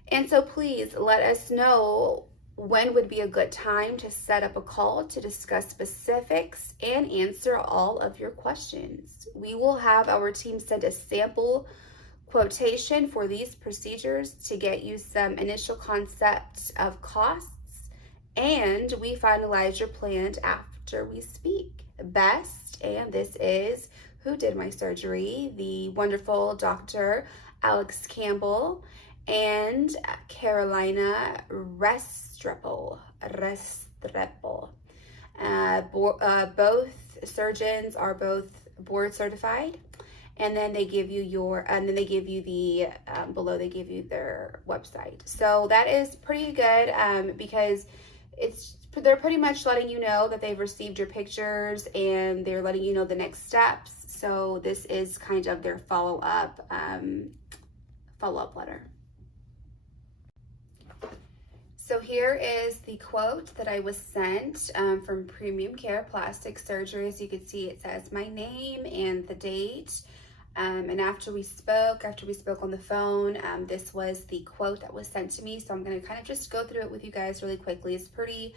And so please let us know when would be a good time to set up a call to discuss specifics and answer all of your questions. We will have our team send a sample quotation for these procedures to get you some initial concept of costs, and we finalize your plan after we speak. Best, and this is who did my surgery, the wonderful Dr. Alex Campbell and Carolina Restrepo. Both surgeons are both board certified, and then they give you the below they give you their website. So that is pretty good because they're pretty much letting you know that they've received your pictures and they're letting you know the next steps. So this is kind of their follow-up letter. So here is the quote that I was sent from Premium Care Plastic Surgery. As you can see, it says my name and the date. And after we spoke on the phone, this was the quote that was sent to me. So I'm going to kind of just go through it with you guys really quickly. It's pretty,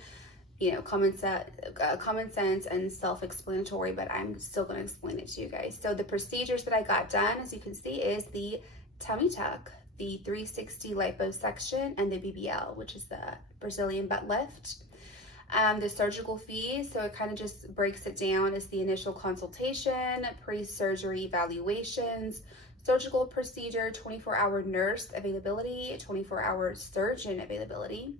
common sense and self-explanatory, but I'm still going to explain it to you guys. So the procedures that I got done, as you can see, is the tummy tuck, the 360 liposuction, and the BBL, which is the Brazilian butt lift. The surgical fees, so it kind of just breaks it down, is the initial consultation, pre-surgery evaluations, surgical procedure, 24-hour nurse availability, 24-hour surgeon availability,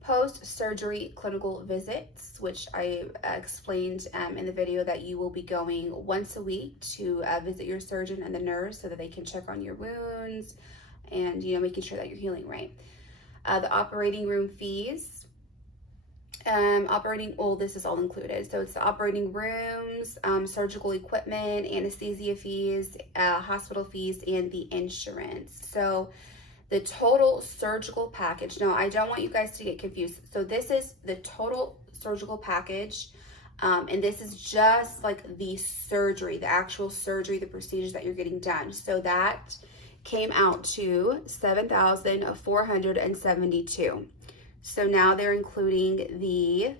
post-surgery clinical visits, which I explained in the video that you will be going once a week to visit your surgeon and the nurse so that they can check on your wounds and, making sure that you're healing right. The operating room fees, this is all included. So it's the operating rooms, surgical equipment, anesthesia fees, hospital fees, and the insurance. So the total surgical package. Now, I don't want you guys to get confused. So this is the total surgical package. And this is just like the surgery, the actual surgery, the procedures that you're getting done. So that came out to $7,472. So now they're including the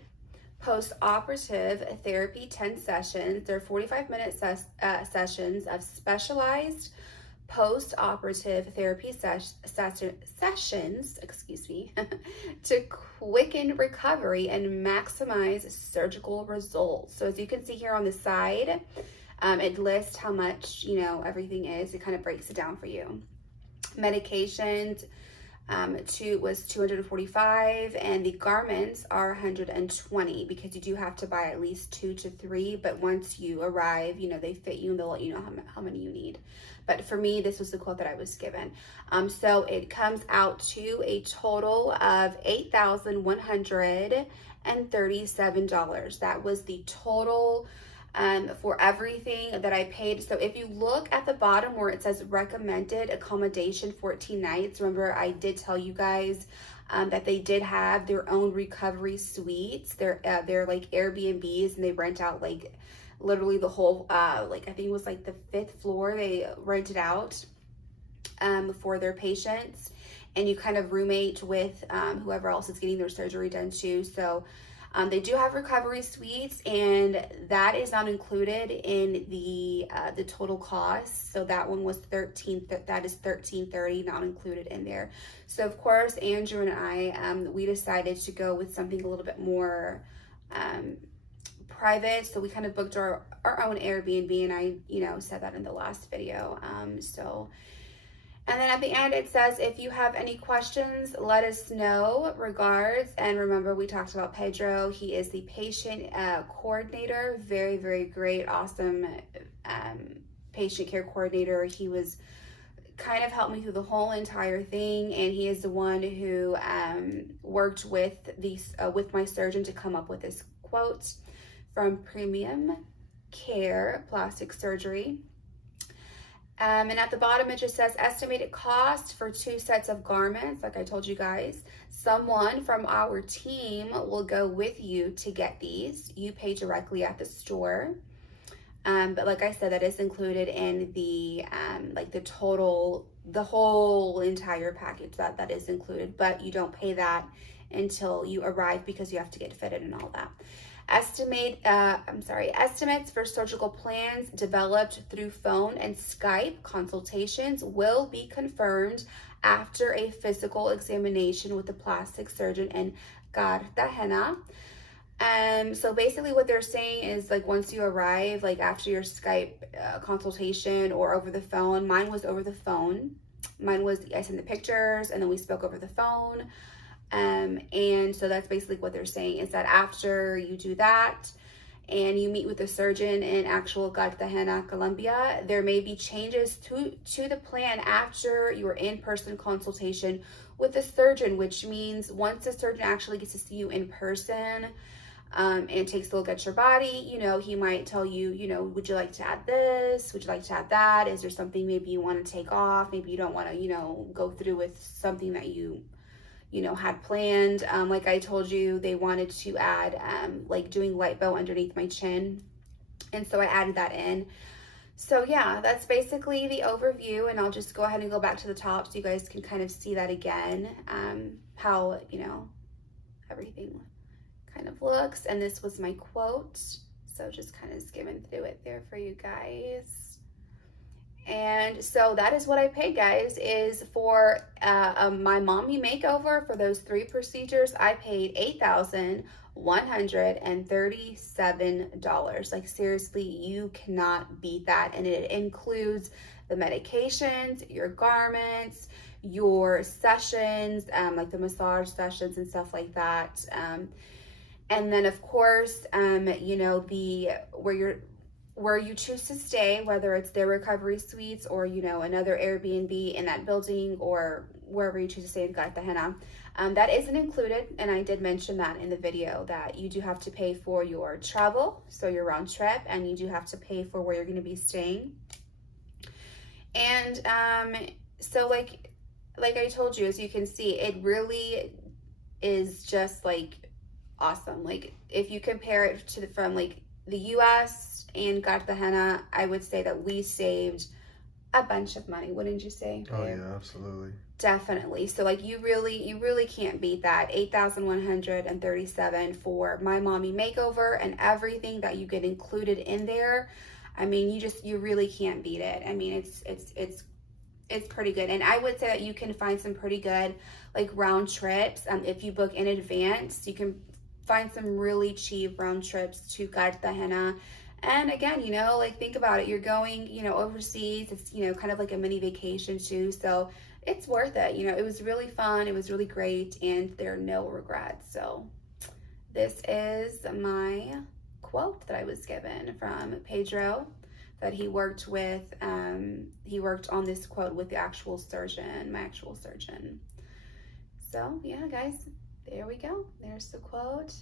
post-operative therapy 10 sessions. They're 45-minute sessions of specialized post-operative therapy sessions, to quicken recovery and maximize surgical results. So as you can see here on the side, it lists how much, everything is. It kind of breaks it down for you. Medications, was $245, and the garments are $120, because you do have to buy at least 2 to 3, but once you arrive, they fit you and they'll let you know how many you need. But for me, this was the quote that I was given. So it comes out to a total of $8,137. That was the total for everything that I paid. So if you look at the bottom where it says recommended accommodation 14 nights, remember I did tell you guys that they did have their own recovery suites. They're like Airbnbs, and they rent out like literally the whole, I think it was like the 5th floor they rented out for their patients. And you kind of roommate with whoever else is getting their surgery done too. So they do have recovery suites, and that is not included in the total cost. So that one was $1330, not included in there. So of course, Andrew and I, we decided to go with something a little bit more private. So we kind of booked our own Airbnb, and I, said that in the last video. And then at the end, it says, if you have any questions, let us know. Regards. And remember, we talked about Pedro. He is the patient coordinator. Very, very great, awesome patient care coordinator. He was kind of helped me through the whole entire thing. And he is the one who worked with my surgeon to come up with this quote from Premium Care Plastic Surgery. And at the bottom, it just says estimated cost for 2 sets of garments. Like I told you guys, someone from our team will go with you to get these. You pay directly at the store. But like I said, that is included in the the whole entire package. That is included, but you don't pay that until you arrive, because you have to get fitted and all that. Estimates for surgical plans developed through phone and Skype consultations will be confirmed after a physical examination with the plastic surgeon in Cartagena. So basically what they're saying is, like, once you arrive, like after your Skype consultation or over the phone, mine was over the phone. I sent the pictures and then we spoke over the phone. And so that's basically what they're saying, is that after you do that and you meet with the surgeon in actual Cartagena, Colombia, there may be changes to the plan after your in-person consultation with the surgeon, which means once the surgeon actually gets to see you in person and takes a look at your body, he might tell you, would you like to add this? Would you like to add that? Is there something maybe you want to take off? Maybe you don't want to, go through with something that you had planned. Like I told you, they wanted to add like doing lipo underneath my chin, and so I added that in. So yeah, that's basically the overview, and I'll just go ahead and go back to the top so you guys can kind of see that again, how, you know, everything kind of looks. And this was my quote, so just kind of skimming through it there for you guys. And so that is what I paid, guys, is for my mommy makeover. For those 3 procedures, I paid $8,137. Like, seriously, you cannot beat that. And it includes the medications, your garments, your sessions, like the massage sessions and stuff like that. And then, of course, you know, where you choose to stay, whether it's their recovery suites or, you know, another Airbnb in that building or wherever you choose to stay in Cartagena, that isn't included. And I did mention that in the video, that you do have to pay for your travel, so your round trip, and you do have to pay for where you're going to be staying. And so like I told you, as you can see, it really is just like awesome. Like, if you compare it to from like the US and Cartagena, I would say that we saved a bunch of money, wouldn't you say? Oh yeah, absolutely. Definitely. So like, you really can't beat that. $8,137 for my mommy makeover and everything that you get included in there. I mean, you really can't beat it. I mean, it's pretty good. And I would say that you can find some pretty good like round trips. If you book in advance, you can find some really cheap round trips to Cartagena. And again, you know, like, think about it. You're going, you know, overseas. It's, you know, kind of like a mini vacation too. So it's worth it. You know, it was really fun. It was really great. And there are no regrets. So this is my quote that I was given from Pedro, that he worked with. He worked on this quote with the actual surgeon, my actual surgeon. So yeah, guys, there we go. There's the quote.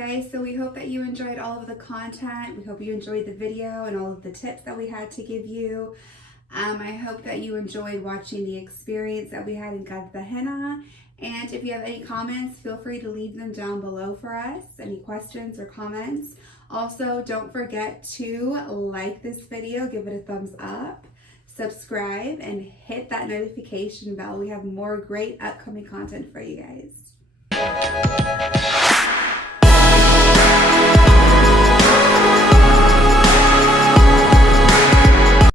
guys, so we hope that you enjoyed all of the content. We hope you enjoyed the video and all of the tips that we had to give you. I hope that you enjoyed watching the experience that we had in Cartagena. And if you have any comments, feel free to leave them down below for us. Any questions or comments. Also, don't forget to like this video, give it a thumbs up, subscribe, and hit that notification bell. We have more great upcoming content for you guys.